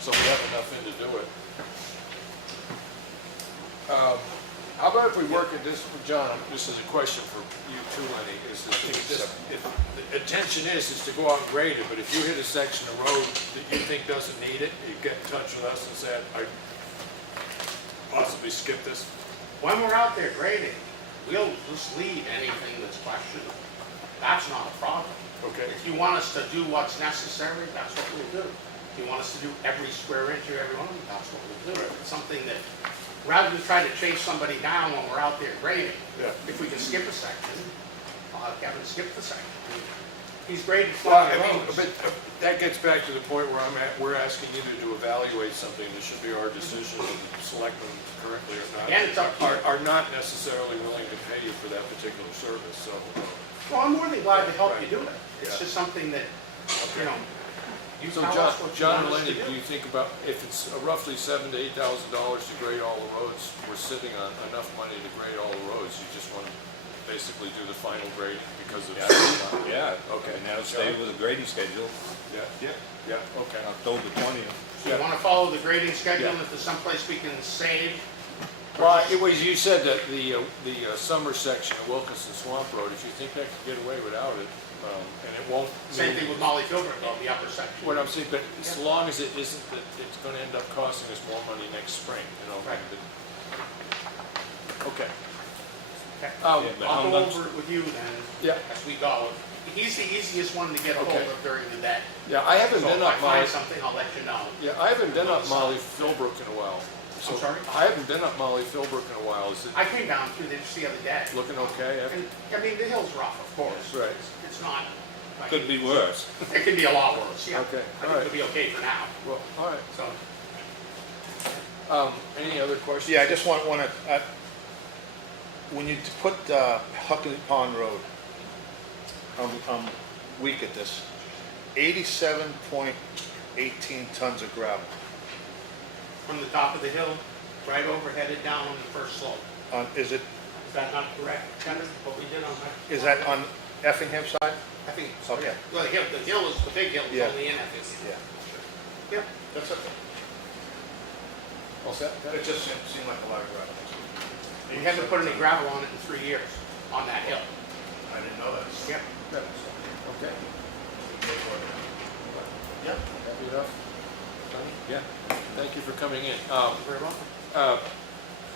So we have enough in to do it. How about if we work at this, John, this is a question for you too, Lenny, is that if the intention is to go out and grade it, but if you hit a section of road that you think doesn't need it, you get in touch with us and say, I possibly skip this. When we're out there grading, we'll just leave anything that's questionable. That's not a problem. Okay. If you want us to do what's necessary, that's what we'll do. If you want us to do every square inch of every one of them, that's what we'll do. If it's something that, rather than try to chase somebody down when we're out there grading, Yeah. if we can skip a section, I'll have Kevin skip the section. He's graded Well, 5 I mean, roads. but that gets back to the point where I'm at, we're asking you to evaluate something that should be our decision, and the selectmen currently are not. Again, it's up to you. Are not necessarily willing to pay you for that particular service, so. Well, I'm more than glad to help you Right. do it. It's Yeah. just something that, you know, You So tell John, us what you John want and us to Lenny, do do. you think about, if it's roughly $7,000 to $8,000 to grade all the roads, we're sitting on enough money to grade all the roads, you just want to basically do the final grading because of. Yeah, Okay. and that'll stay with the grading schedule, Yeah, yeah, okay. October 20th. So you wanna follow the grading schedule, Yeah. if there's someplace we can save? Well, it was, you said that the summer section of Wilkinson Swamp Road, if you think that could get away without it, and it won't. Same thing with Molly Philbrook on the upper section. What I'm saying, but as long as it isn't, that it's gonna end up costing us more money next spring, you know? Right. Okay. Okay. Um, Yeah, but I'll how go much- over it with you then, Yeah. as we go. He's the easiest one to get a hold Okay. of during the day. Yeah, I haven't So been if I up Molly, find something, I'll let you know. yeah, I haven't been up Molly Philbrook in a while. So I'm sorry? I haven't been up Molly Philbrook in a while, is it I came down through there just the other day. looking okay? And, I mean, the hill's rough, of course. Right. It's not. like- Could be worse. It could be a lot worse, yeah. Okay, I all think right. it'll be okay for now, Well, all right. so. Any other questions? Yeah, I just want to, when you put Huckley Pond Road, I'm weak at this, 87.18 tons of gravel. From the top of the hill, right over, headed down on the first slope. Is Is that not correct, Kevin, what we did on that? that on Effingham side? I think so. Okay. Well, the hill is, the big hill is Yeah. only in Effingham. Yeah. Yep. That's okay. All set? It just seemed like a lot of gravel. We haven't put any gravel on it in 3 years, on that hill. I didn't know that. Yep. Okay. Yep. Happy enough? Tony? Yeah. Thank you for coming in. Very welcome.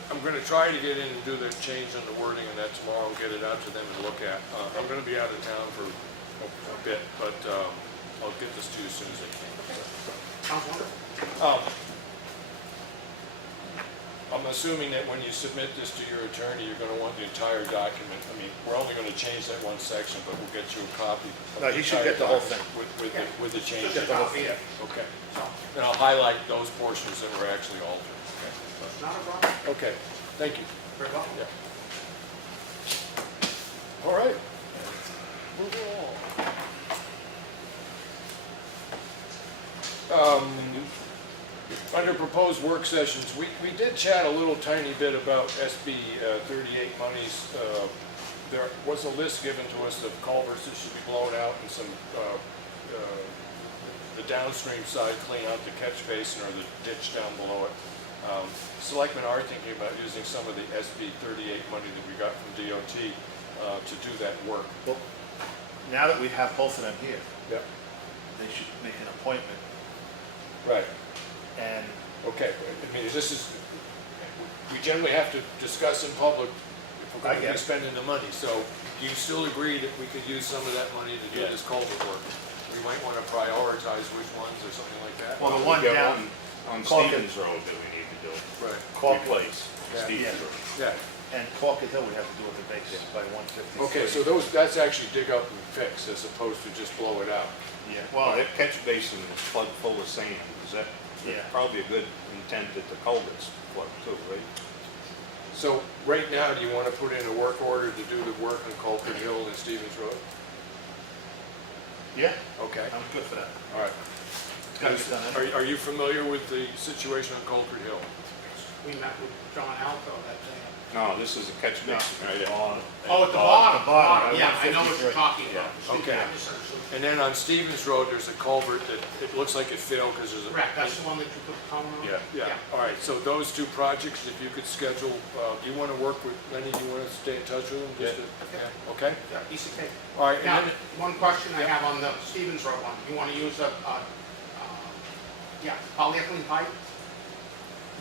I'm gonna try to get in and do the change on the wording and that tomorrow and get it out to them and look at. I'm gonna be out of town for a bit, but I'll get this to you as soon as I can. Sounds wonderful. I'm assuming that when you submit this to your attorney, you're gonna want the entire document. I mean, we're only gonna change that one section, but we'll get you a copy. of No, he should get the whole thing. With the changes. Just a copy, yeah. Okay. So, And I'll highlight those portions that were actually altered. it's not a problem. Okay, thank you. Very welcome. Yeah. All right. Moving on. Under proposed work sessions, we did chat a little tiny bit about SB 38 monies. There was a list given to us of culverts that should be blown out and some, the downstream side, clean out the catch basin or the ditch down below it. Selectmen are thinking about using some of the SB 38 money that we got from DOT to do that work. Well, now that we have both of them here, Yeah. they should make an appointment Right. and Okay, I mean, this is, we generally have to discuss in public if we're going I to get be it. spending the money. So do you still agree that we could use some of that money to do Yeah. this culvert work? We might want to prioritize which ones or something like that? Well, the We one got down, on Clark- Stevens Road that we need to do. Right. Replace Yeah. Stevens Road. Yeah. and Clark Hill, we have to do with the base by 150. Okay, so that's actually dig up and fix as opposed to just blow it out. Yeah, Well, that catch basin is plugged full of sand, is that, Yeah. probably a good intent that the culverts plug too, right? So right now, do you want to put in a work order to do the work on Culford Hill and Stevens Road? yeah, Okay, I'm good for that. all right. It's gotta get done anyway. Are you familiar with the situation on Culford Hill? We met with John Alto that day. No, this is a catch basin right there. Oh, at the bottom, bottom, yeah, I know what 153. you're talking about. Okay. I misunderstood. And then on Stevens Road, there's a culvert that, it looks like it failed because there's a. Correct, that's the one that you put the column on? Yeah, all right, so those two projects, if you could schedule, do you want to work with, Lenny, do you want to stay in touch with them? Just to- yeah, okay, Yeah, piece of cake. all right, Now, and then, one question I have on the Stevens Road one, you want to use polyethylene pipe?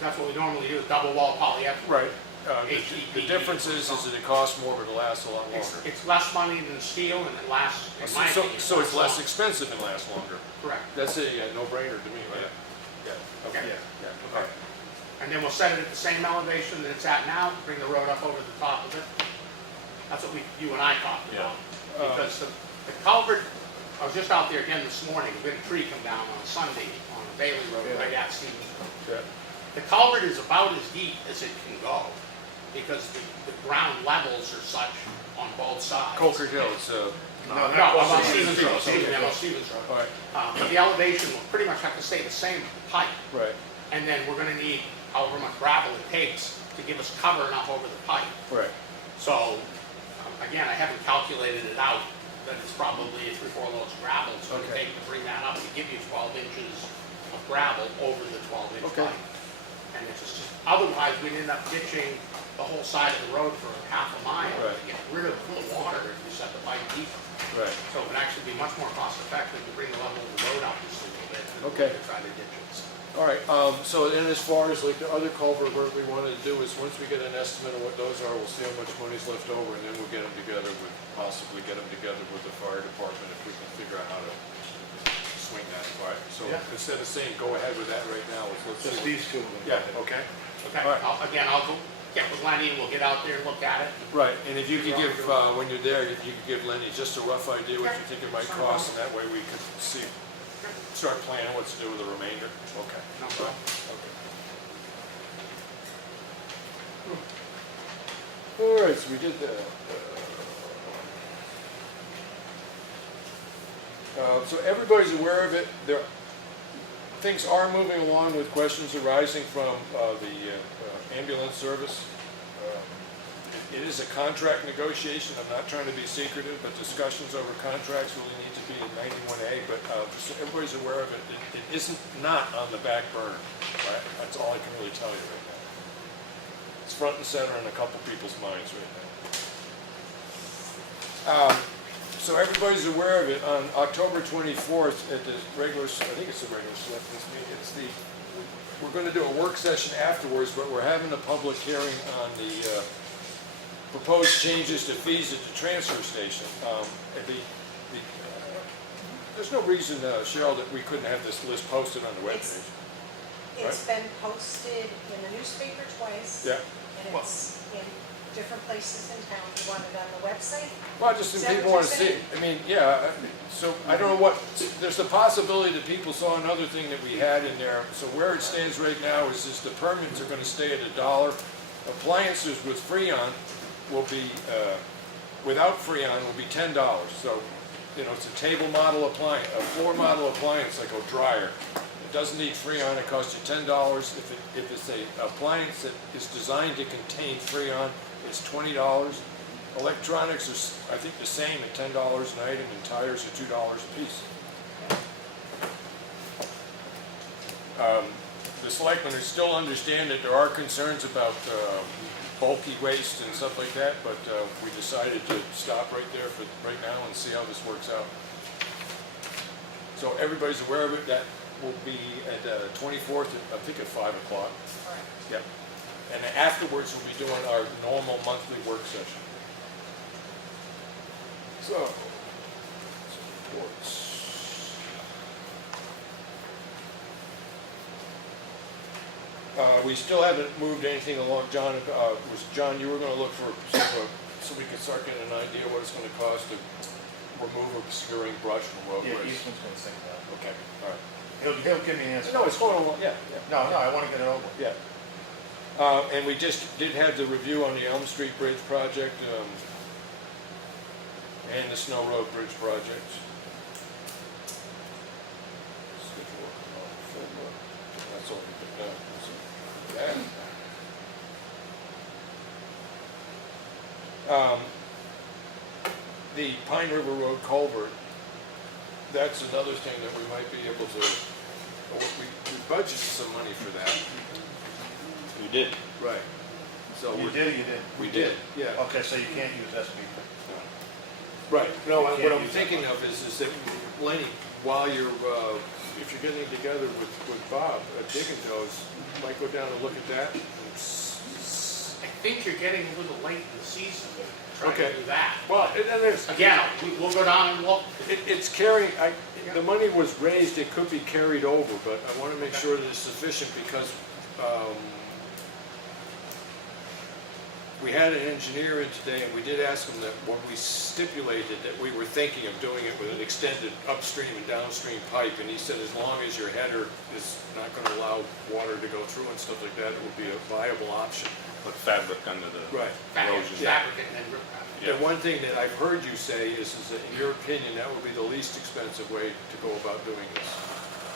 That's what we normally use, double wall polyethylene. right, the HDPE. difference is that it costs more, but it lasts a lot longer. It's less money than steel and it lasts, in my opinion. So it's less long. expensive and lasts longer. Correct. That's a no-brainer to me, right? Yeah, okay, Yeah. yeah, okay. And then we'll set it at the same elevation that it's at now, bring the road up over the top of it. That's what you and I talked about. Because the culvert, I was just out there again this morning, we had a tree come down on Sunday on Bailey Road, right at Stevens Road. Yeah. The culvert is about as deep as it can go. because the ground levels are such on both sides. Coker Hill, it's, No, about Stevens Road, Stevens Road. all right, But the elevation will pretty much have to stay the same height. right, And then we're gonna need however much gravel it takes to give us cover enough over the pipe. right. So, again, I haven't calculated it out, but it's probably 3-4 loads of gravel it's gonna Okay. take to bring that up to give you 12 inches of gravel over the 12-inch Okay. pipe. And it's just, otherwise, we'd end up ditching the whole side of the road for half a mile Right. to get rid of the water if we set the pipe deeper. Right. So it would actually be much more cost effective to bring the level of the road up just a little bit Okay. than to try to ditch it. All right, so then as far as like the other culvert work we wanted to do is, once we get an estimate of what those are, we'll see how much money's left over, and then we'll get them together with, possibly get them together with the fire department if we can figure out how to swing that, all right? So Yeah. instead of saying go ahead with that right now, let's see. Just what- these two of them. Yeah, okay. Okay, All right. I'll go get with Lenny and we'll get out there and look at it. Right, and if you could give, when you're there, if you could give Lenny just a rough idea what you think it might cost, and that way we could see, start planning what to do with the remainder. Okay. No problem. All right, so we did that. So everybody's aware of it. Things are moving along with questions arising from the ambulance service. It is a contract negotiation. I'm not trying to be secretive, but discussions over contracts really need to be in 91A, but just so everybody's aware of it. It isn't not on the back burner, right? That's all I can really tell you right now. It's front and center in a couple people's minds right now. So everybody's aware of it. On October 24th at the regular, I think it's the regular selectmen's meeting, we're going to do a work session afterwards, but we're having a public hearing on the proposed changes to fees at the transfer station. There's no reason, Cheryle, that we couldn't have this list posted on the webpage. It's been posted in the newspaper twice. Yeah. And it's in different places in town. You want it on the website? Well, just Is if that people what want to you're see it. I mean, yeah, so I don't know what, there's the possibility that people saw another thing that we had in there. So where it stands right now is the permits are going to stay at $1. Appliances with Freon will be, without Freon will be $10. So, you know, it's a table model appliance, a floor model appliance like a dryer. It doesn't need Freon, it costs you $10. If it's a appliance that is designed to contain Freon, it's $20. Electronics are, I think, the same at $10 an item, and tires are $2 a piece. The selectmen still understand that there are concerns about bulky waste and stuff like that, but we decided to stop right there for right now and see how this works out. So everybody's aware of it. That will be at 24th, I think at 5 o'clock. Correct. Yep. And then afterwards, we'll be doing our normal monthly work session. So, reports. We still haven't moved anything along. John, you were going to look for so we can start getting an idea what it's going to cost to remove obscuring brush from roadways. Yeah, Eastman's gonna think that. Okay, all right. He'll give me an answer. No, it's going along, yeah. No, I wanna get it over. Yeah. And we just did have the review on the Elm Street Bridge project, and the Snow Road Bridge project. Schedule, that's all we did now. The Pine River Road culvert, that's another thing that we might be able to, we budgeted some money for that. You did. Right. So You did or you didn't? we did, yeah. Okay, so you can't use SB. Right, no, You what can't I'm use that thinking money. of is that, Lenny, while you're, if you're getting together with Bob at Digging Toes, you might go down and look at that. I think you're getting a little late in the season to try Okay. to do that. Well, and then there's, Again, we'll go down and look. it's carrying, the money was raised, it could be carried over, but I want to make sure that it's sufficient because we had an engineer in today, and we did ask him that when we stipulated that we were thinking of doing it with an extended upstream and downstream pipe, and he said as long as your header is not going to allow water to go through and stuff like that, it would be a viable option. Put fabric under the Right. erosion. Fabric and then rip wrap. The one thing that I've heard you say is that in your opinion, that would be the least expensive way to go about doing this.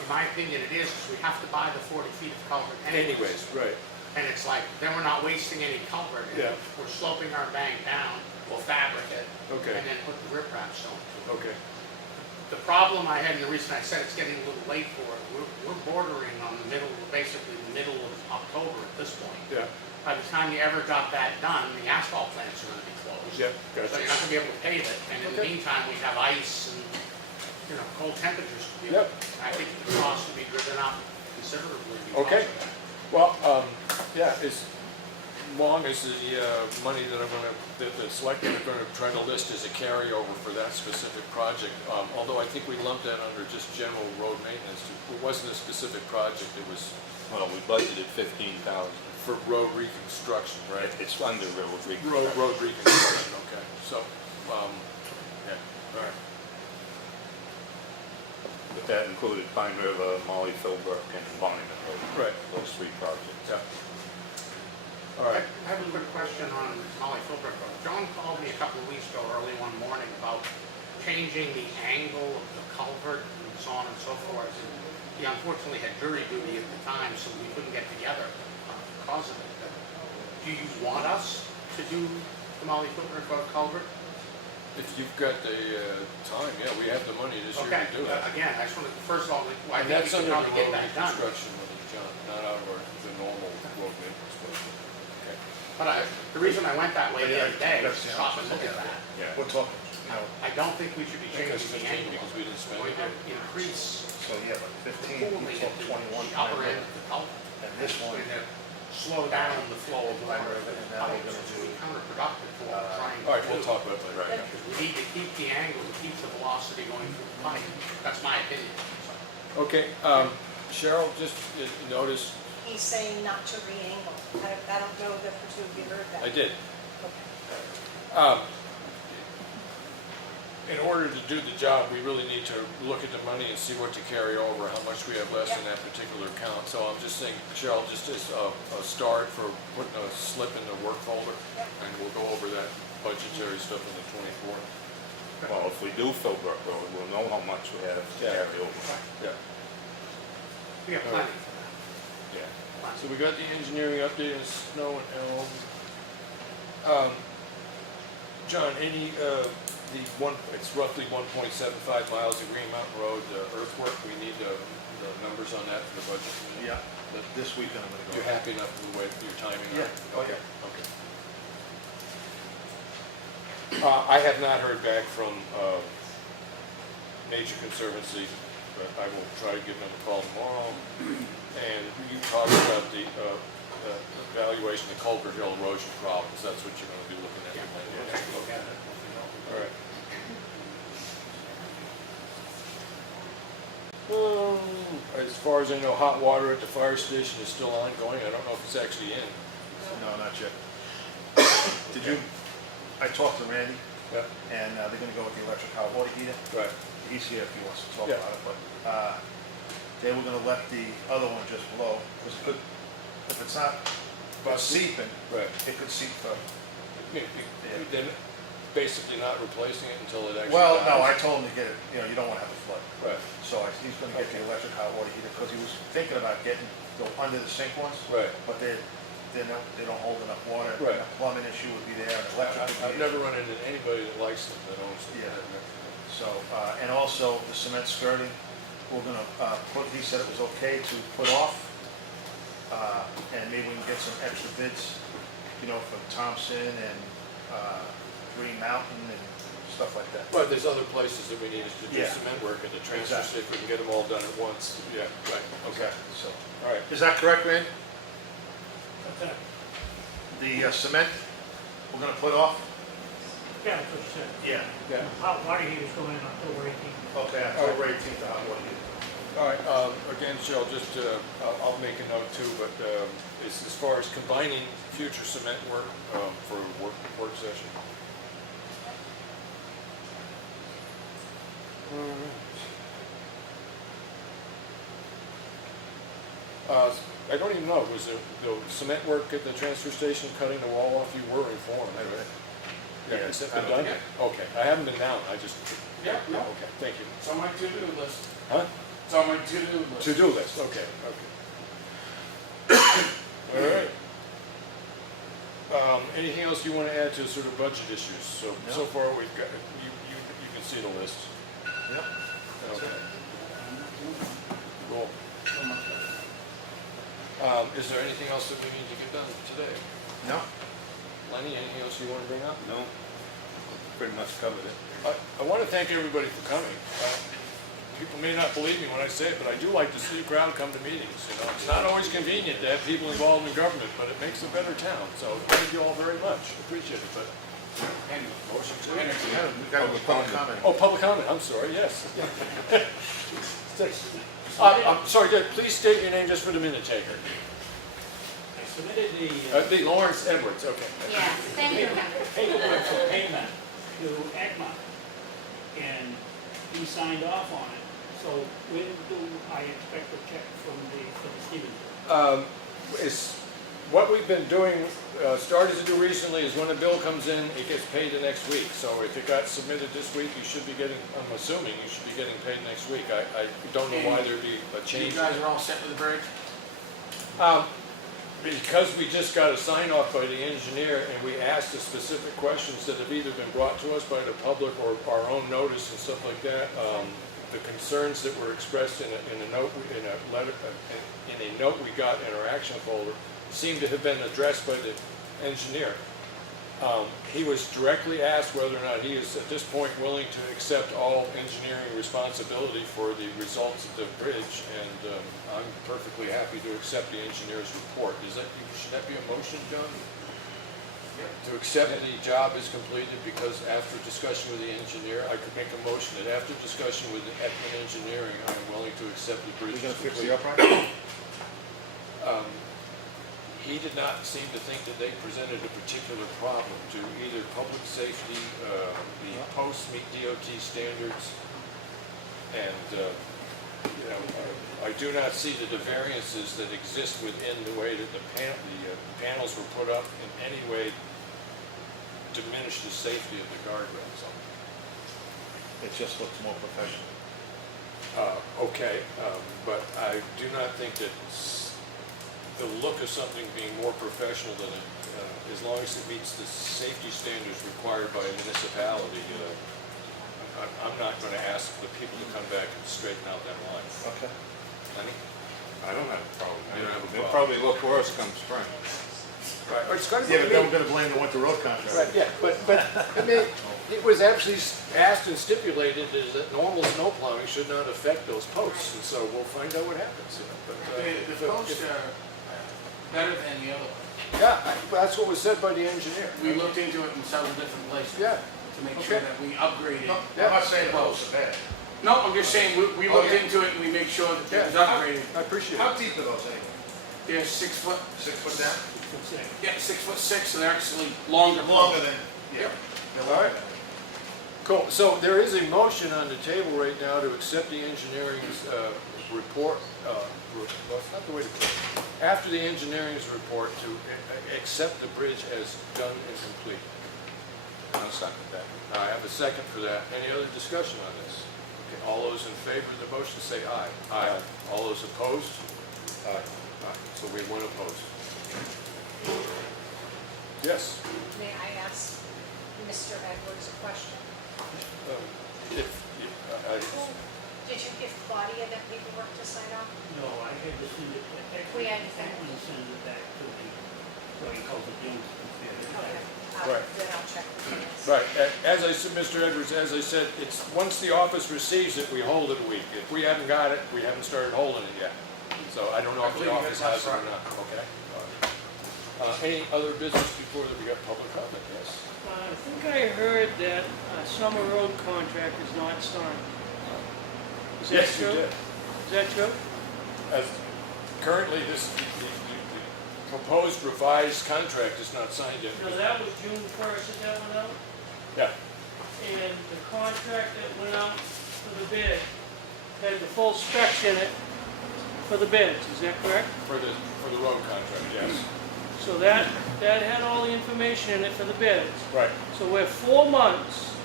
In my opinion, it is, because we have to buy the 40 feet of culvert anyways. Right. And it's like, then we're not wasting any culvert. And Yeah. if we're sloping our bank down, we'll fabric it. Okay. And then put the riprap stone to it. Okay. The problem I had, and the reason I said it's getting a little late for it, we're bordering on the middle, basically the middle of October at this point. Yeah. By the time you ever got that done, the asphalt plants are gonna be closed. Yep, So gotcha. you're not gonna be able to pave it, and in the Okay. meantime, we have ice and, cold temperatures. Yep. I think the cost would be driven up considerably because Okay. of that. Well, yeah, as long as the money that the selectmen are gonna try to list as a carryover for that specific project, although I think we lumped that under just general road maintenance. It wasn't a specific project, it was Well, we budgeted 15,000. for road reconstruction, right? It's under road reconstruction. Road reconstruction, okay, so, yeah, all right. But that included Pine River, Molly, Philbrook, and Monument Road. Right. Those three projects. Yeah. All right. I have a quick question on Molly Philbrook Road. John called me a couple of weeks ago, early one morning, about changing the angle of the culvert and so on and so forth. And he unfortunately had jury duty at the time, so we couldn't get together because of it. But do you want us to do the Molly Philbrook Road culvert? If you've got the time, yeah, we have the money this year Okay, to do it. again, I just wanted, first of all, I And think we that's should under the probably get road that done. reconstruction money, John, not out of the normal road maintenance budget. Okay. But the reason I went that way the other day was to stop and look at that. Yeah. We're talking, I don't think we should be Because changing the 15, angle. because we didn't spend We're it. going to increase so yeah, but 15, pooling you at talk 21 the upper end Pine of the culvert. and this one, We're going to slow down the flow of Pine water. River, and now we're gonna It's do, counterproductive for what we're trying All right, to we'll do. talk about that later. Because we need to keep the angle, to keep the velocity going through the pipe. That's my opinion. So, Okay, Cheryl, just notice, He's saying not to re-angle. I don't know that the two of you heard that. I did. Okay. In order to do the job, we really need to look at the money and see what to carry over, how much we have less in that particular account. So I'm just saying, Cheryl, just as a start for putting a slip in the work folder, and we'll go over that budgetary stuff on the 24th. Well, if we do Philbrook Road, we'll know how much we have to Yeah. carry over. Yeah. we have plenty for that. Yeah. So we got the engineering update on snow and elm. John, it's roughly 1.75 miles of Green Mountain Road, earthwork, we need the numbers on that for the budget. yeah, this weekend I'm gonna go. You're happy enough with the way your timing? on it? Yeah. Oh, Okay, yeah. okay. I have not heard back from Nature Conservancy, but I will try to give them a call tomorrow. And you talked about the evaluation of Culver Hill erosion problems, that's what you're gonna be looking at. We'll take a look at it. All right. As far as I know, hot water at the fire station is still ongoing. I don't know if it's actually in. No, not yet. Did you, I talked to Randy, Yeah. and they're gonna go with the electric hot water heater. Right. He's here if he wants to talk Yeah. about it, but, they were gonna let the other one just blow, because it could, if it's not seeping, Right. it could seep for. Then basically not replacing it until it actually. Well, no, I dies. told him to get it, you don't wanna have a flood. Right, So he's gonna get the electric hot water heater, because he was thinking about getting the under the sink ones, right. but they don't hold enough water. and Right. The plumbing issue would be there, and electric would be. I've never run into anybody that likes them, that owns them. Yeah. So, and also the cement skirting, we're gonna he said it was okay to put off, and maybe we can get some extra bids, from Thompson and Green Mountain and stuff like that. But there's other places that we need to do Yeah. cement work at the transfer Exactly. station, we can get them all done at once. Yeah, right, okay, So, all right. is that correct, Randy? What's that? The cement, we're gonna put off? Yeah, that's what you said. Yeah. Yeah, Hot water heater's going in October 18th. Okay, October 18th, the hot water heater. All right, again, Cheryl, just, I'll make a note too, but as far as combining future cement work for a work session. I don't even know, was the cement work at the transfer station cutting the wall off? You were informed, right? Yeah, has that been done? Okay, I haven't been down, I just. Yeah, no. Okay, thank you. It's on my to-do list. Huh? It's on my to-do list. To-do list, okay, okay. All right. Anything else you want to add to sort of budget issues? So far we've got, you can see the list. Yep. Okay. Cool. Is there anything else that we need to get done today? No? Lenny, anything else you want to bring up? No, pretty much covered it. I want to thank everybody for coming. People may not believe me when I say it, but I do like to see a crowd come to meetings. You know, it's not always convenient to have people involved in government, but it makes a better town. So thank you all very much. Appreciate it. But motion to. Yeah, we got a public comment. Oh, public comment. I'm sorry. Yes. I'm sorry. Please state your name just for the minute taker. I submitted The Lawrence Edwards. Okay. Yeah, thank you. paperwork for payment to ECMA, and he signed off on it. So when do I expect a check from the Stevens? What we've been doing, started to do recently, is when a bill comes in, it gets paid the next week. So if it got submitted this week, you should be getting, I'm assuming you should be getting paid next week. I don't know why there'd be a change. You guys are all set with the bridge? Because we just got a sign off by the engineer and we asked the specific questions that have either been brought to us by the public or our own notice and stuff like that, the concerns that were expressed in a note we got in our action folder seem to have been addressed by the engineer. He was directly asked whether or not he is at this point willing to accept all engineering responsibility for the results of the bridge, and I'm perfectly happy to accept the engineer's report. Should that be a motion, John? To accept the job is completed, because after discussion with the engineer, I could make a motion that after discussion with the Effingham Engineering, I am willing to accept the bridge. You're gonna fix your project? He did not seem to think that they presented a particular problem to either public safety, the posts meet DOT standards, and I do not see that the variances that exist within the way that the panels were put up in any way diminish the safety of the guardrails. It just looks more professional. Okay, but I do not think that the look of something being more professional than it, as long as it meets the safety standards required by a municipality, I'm not going to ask the people to come back and straighten out that line. Okay. Lenny? I don't have a problem. You don't have a It'll problem. probably look worse come spring. Right, or it's going to be. Yeah, but then we're gonna blame the winter road contract. Right, yeah, but I mean, it was actually asked and stipulated is that normal snow plowing should not affect those posts, and so we'll find out what happens. But, The posts are better than the other one. yeah, that's what was said by the engineer. We looked into it in several different places. Yeah. To make sure Okay. that we upgraded. No, I'm not saying the roads are bad. No, I'm just saying, we Oh, looked yeah. into it and we make sure that it was Yeah. upgraded. I appreciate How it. deep are those anyway? They're 6 foot, 6 foot down? yeah, 6'6", so they're actually longer. Longer than, yeah. They're All right. longer than. Cool, so there is a motion on the table right now to accept the engineering's report, well, it's not the way to put it. After the engineering's report, to accept the bridge as done and complete. I'll second that. I have a second for that. Any other discussion on this? Okay, all those in favor of the motion say aye. Aye. All those opposed? Aye. Aye. So we have one opposed. Yes? May I ask Mr. Edwards a question? Did you give Claudia that paperwork to sign off? No, I had to send it, We had to actually send it back to the, what he calls the Jones. Okay, Right. then I'll check the minutes. Right, as I said, Mr. Edwards, as I said, it's, once the office receives it, we hold it a week. If we haven't got it, we haven't started holding it yet. So I don't know if the office has it or not, okay? Any other business before that we got public comment, yes? I think I heard that summer road contract is not signed. Is that Yes, you true? did. Is that true? As currently, the proposed revised contract is not signed yet. No, that was June 1st that that went out, Yeah, and the contract that went out for the bid had the full specs in it for the bids, is that correct? for the road contract, yes. So that had all the information in it for the bids. Right. So we're 4 months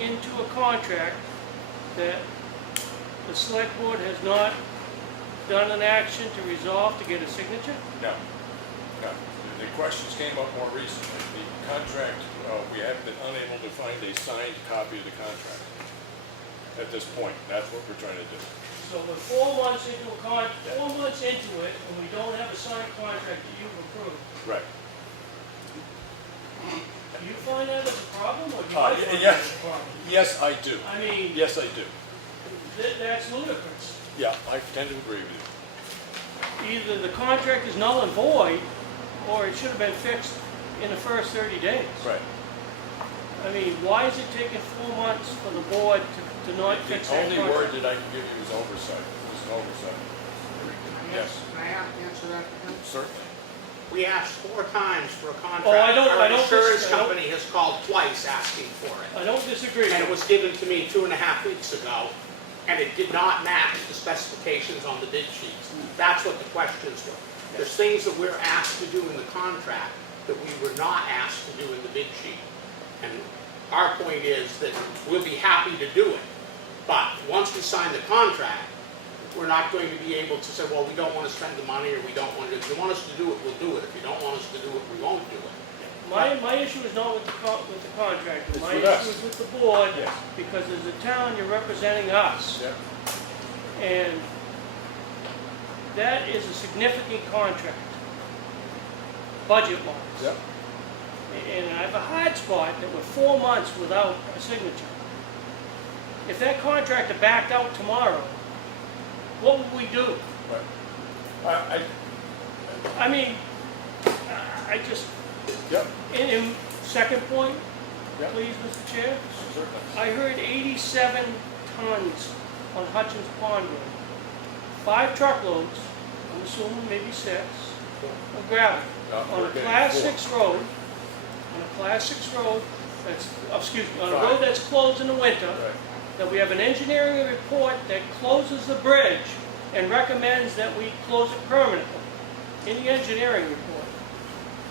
into a contract that the select board has not done an action to resolve to get a signature? No, no. The questions came up more recently. The contract, we have been unable to find a signed copy of the contract at this point. That's what we're trying to do. So we're 4 months into 4 months into it, and we don't have a signed contract that you've approved. Right. Do you find that as a problem, or do you Uh, find yeah. that as a problem? Yes, I do. I mean, Yes, I do. that's ludicrous. Yeah, I tend to agree with you. Either the contract is null and void, or it should have been fixed in the first 30 days. Right. I mean, why is it taking 4 months for the board to not fix The that only contract? word that I can give you is oversight. It was an oversight. Yes, Can I answer that for him? certainly. We asked 4 times for a contract. Oh, I don't Our insurance I don't- company has called twice asking for it. I don't disagree. And it was given to me 2.5 weeks ago, and it did not match the specifications on the bid sheets. That's what the questions were. There's things that we're asked to do in the contract that we were not asked to do in the bid sheet. And our point is that we'll be happy to do it, but once we sign the contract, we're not going to be able to say, well, we don't want to spend the money, or we don't want to. If you want us to do it, we'll do it. If you don't want us to do it, we won't do it. My issue is not with the contractor. It's My with issue us. is with the board, Yes. because as a town, you're representing us. Yep. And that is a significant contract, budget-wise. Yep. And I have a hard spot that we're 4 months without a signature. If that contractor backed out tomorrow, what would we do? Right. I mean, I just, Yep. in second point, Yep. please, Mr. Chair. Certainly. I heard 87 tons on Hutchins Pond Road. 5 truckloads, I'm assuming maybe 6, of gravel. On a we're getting class 4. 6 road, that's, on a Five. road that's closed in the winter, Right. that we have an engineering report that closes the bridge and recommends that we close it permanently in the engineering report.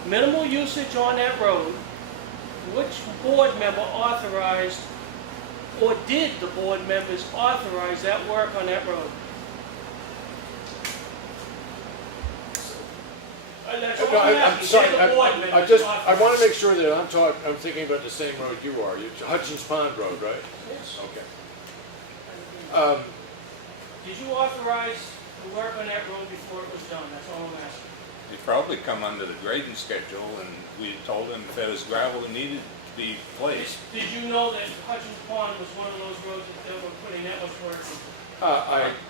Minimal usage on that road. Which board member authorized, or did the board members authorize that work on that road? That's all I'm I'm asking. sorry, Did the board members I want authorize- to make sure that I'm thinking about the same road you are. Hutchins Pond Road, right? Yes. Okay. Did you authorize the work on that road before it was done? That's all I'm asking. They probably come under the grading schedule, and we told them if there was gravel that needed to be placed. Did you know that Hutchins Pond was one of those roads that they were putting that much work into?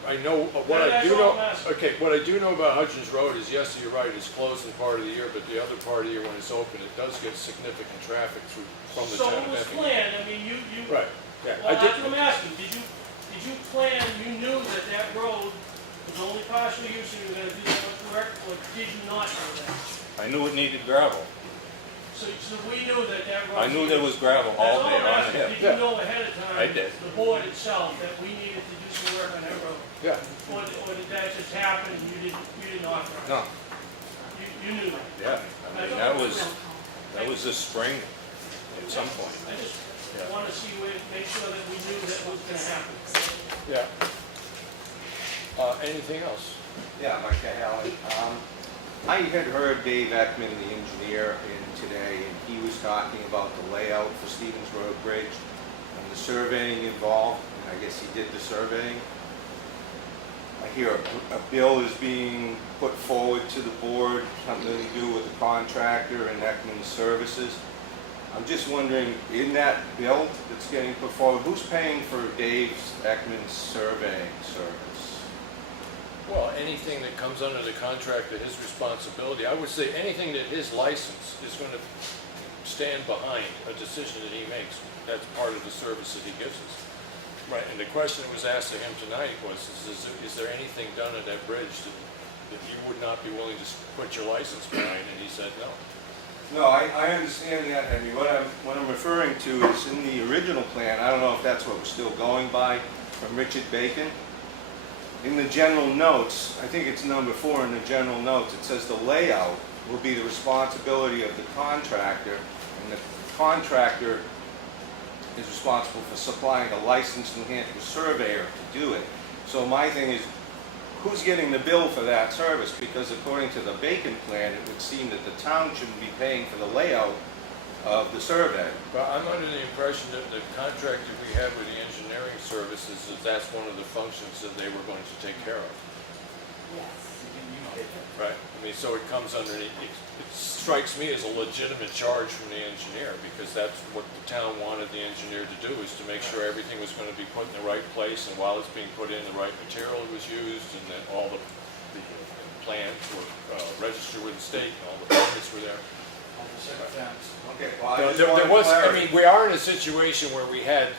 I know, what I That's do all know, I'm asking. okay, what I do know about Hutchins Road is, yes, you're right, it's closed in part of the year, but the other part of the year when it's open, it does get significant traffic through, from the So town it of was Effingham. planned, I mean, you, Right, yeah. well, I did, that's what I'm asking, did you plan, you knew that that road was only partial use and you were gonna do that much work, or did you not know that? I knew it needed gravel. So we knew that that road. I knew there was gravel That's all all there I'm on the asking, hill. did you know ahead of time? I did. The board itself, that we needed to do some work on that road? yeah, Or did that just happen and you didn't authorize? No, You knew that? yeah, I mean, that was this spring at some point. I just want to see, make sure that we knew that was going to happen. yeah. Anything else? Yeah, Mike Cahaly. I had heard Dave Ekman, the engineer, in today, and he was talking about the layout for Stevens Road Bridge and the surveying involved, and I guess he did the surveying. I hear a bill is being put forward to the board, something to do with the contractor and Ekman's services. I'm just wondering, in that bill that's getting put forward, who's paying for Dave's Ekman's surveying service? Well, anything that comes under the contract of his responsibility, I would say anything that his license is going to stand behind a decision that he makes. That's part of the service that he gives us. Right, and the question that was asked of him tonight was, is there anything done at that bridge that you would not be willing to put your license behind? And he said no. No, I understand that, Henry. What I'm referring to is in the original plan, I don't know if that's what we're still going by, from Richard Bacon. In the general notes, I think it's number 4 in the general notes, it says the layout will be the responsibility of the contractor, and the contractor is responsible for supplying a licensed New Hampshire surveyor to do it. So my thing is, who's getting the bill for that service? Because according to the Bacon plan, it would seem that the town shouldn't be paying for the layout of the survey. But I'm under the impression that the contract that we had with the engineering services, is that's one of the functions that they were going to take care of. Yes. Right, I mean, so it comes underneath, it strikes me as a legitimate charge from the engineer, because that's what the town wanted the engineer to do, is to make sure everything was gonna be put in the right place, and while it's being put in, the right material was used, and that all the plans were registered with the state, and all the permits were there. Okay, well, I just There wanted was, I clarity. mean, we are in a situation where we had,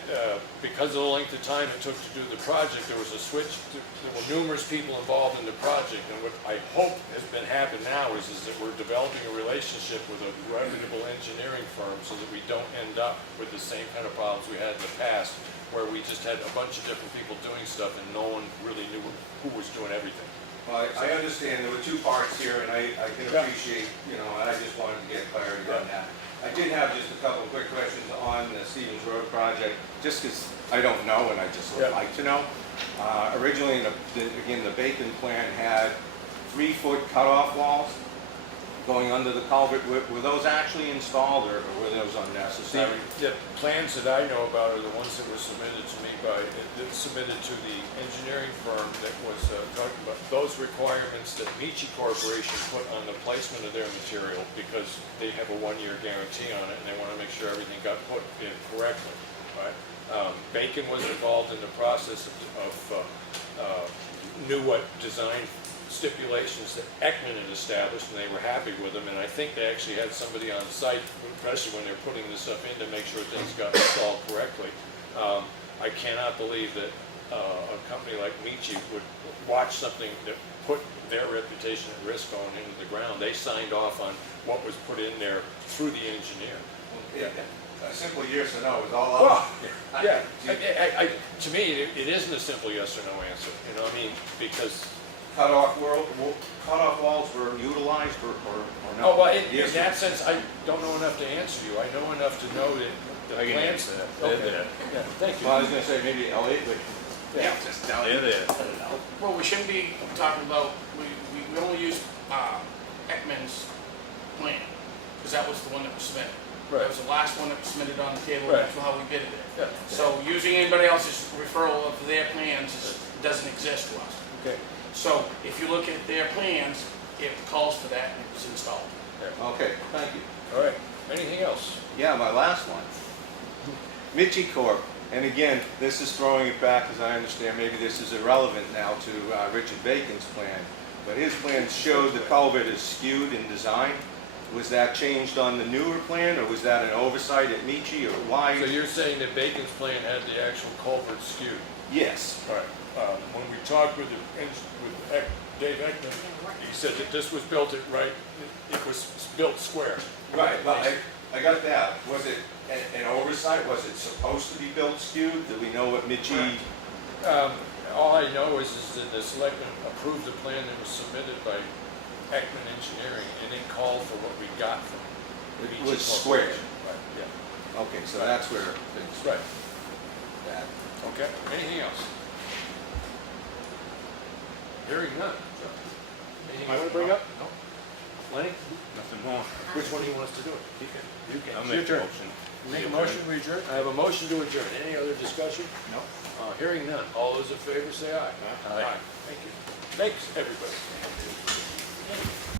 because of the length of time it took to do the project, there was a switch, there were numerous people involved in the project, and what I hope has been happening now is that we're developing a relationship with a reputable engineering firm so that we don't end up with the same kind of problems we had in the past, where we just had a bunch of different people doing stuff and no one really knew who was doing everything. Well, I understand there were 2 parts here, and I can appreciate, and I just wanted to get clarity on that. I did have just a couple of quick questions on the Stevens Road project, just because I don't know and I just would like to know. Originally, again, the Bacon plan had 3-foot cutoff walls going under the culvert. Were those actually installed, or were those unnecessary? The plans that I know about are the ones that were submitted to me submitted to the engineering firm that was talking about those requirements that Michi Corporation put on the placement of their material, because they have a 1-year guarantee on it and they want to make sure everything got put in correctly, right? Bacon was involved in the process of knew what design stipulations that Ekman had established, and they were happy with them, and I think they actually had somebody on site, especially when they're putting this stuff in, to make sure things got installed correctly. I cannot believe that a company like Michi would watch something that put their reputation at risk going into the ground. They signed off on what was put in there through the engineer. Yeah. A simple yes or no is all up. Well, yeah, to me, it isn't a simple yes or no answer, I mean, because Cutoff walls were utilized or no? oh, well, in that sense, I don't know enough to answer you. I know enough to know that the plans. Okay. Yeah, thank you. Well, I was going to say maybe Elliot would. Yeah. Just tell you that. Well, we shouldn't be talking about, we only used Ekman's plan, because that was the one that was submitted. Right. That was the last one that was submitted on the table, Right. that's how we did it. Yeah. So using anybody else's referral of their plans doesn't exist to us. Okay. So if you look at their plans, it calls for that and it was installed. Okay, thank you. All right. Anything else? Yeah, my last one. Michi Corp. And again, this is throwing it back, as I understand, maybe this is irrelevant now to Richard Bacon's plan, but his plan showed the culvert is skewed in design. Was that changed on the newer plan, or was that an oversight at Michi, or why? So you're saying that Bacon's plan had the actual culvert skewed? Yes. All right. When we talked with Dave Ekman, he said that this was built it was built square. Right, well, I got that. Was it an oversight? Was it supposed to be built skewed? Do we know what Michi? All I know is that the selectmen approved the plan that was submitted by Ekman Engineering, and it called for what we got from It Michi was square. Corporation. Right, yeah. Okay, so that's where things. Right. That. Okay. Anything else? Hearing none. Anything you want to bring up? No. Lenny? Nothing more. Which one do you want us to do it? You can. I'll It's make your a turn. motion. Make a motion, we adjourn? I have a motion to adjourn. Any other discussion? No. Hearing none. All those in favor say aye. Aye. Thank you. Thanks, everybody.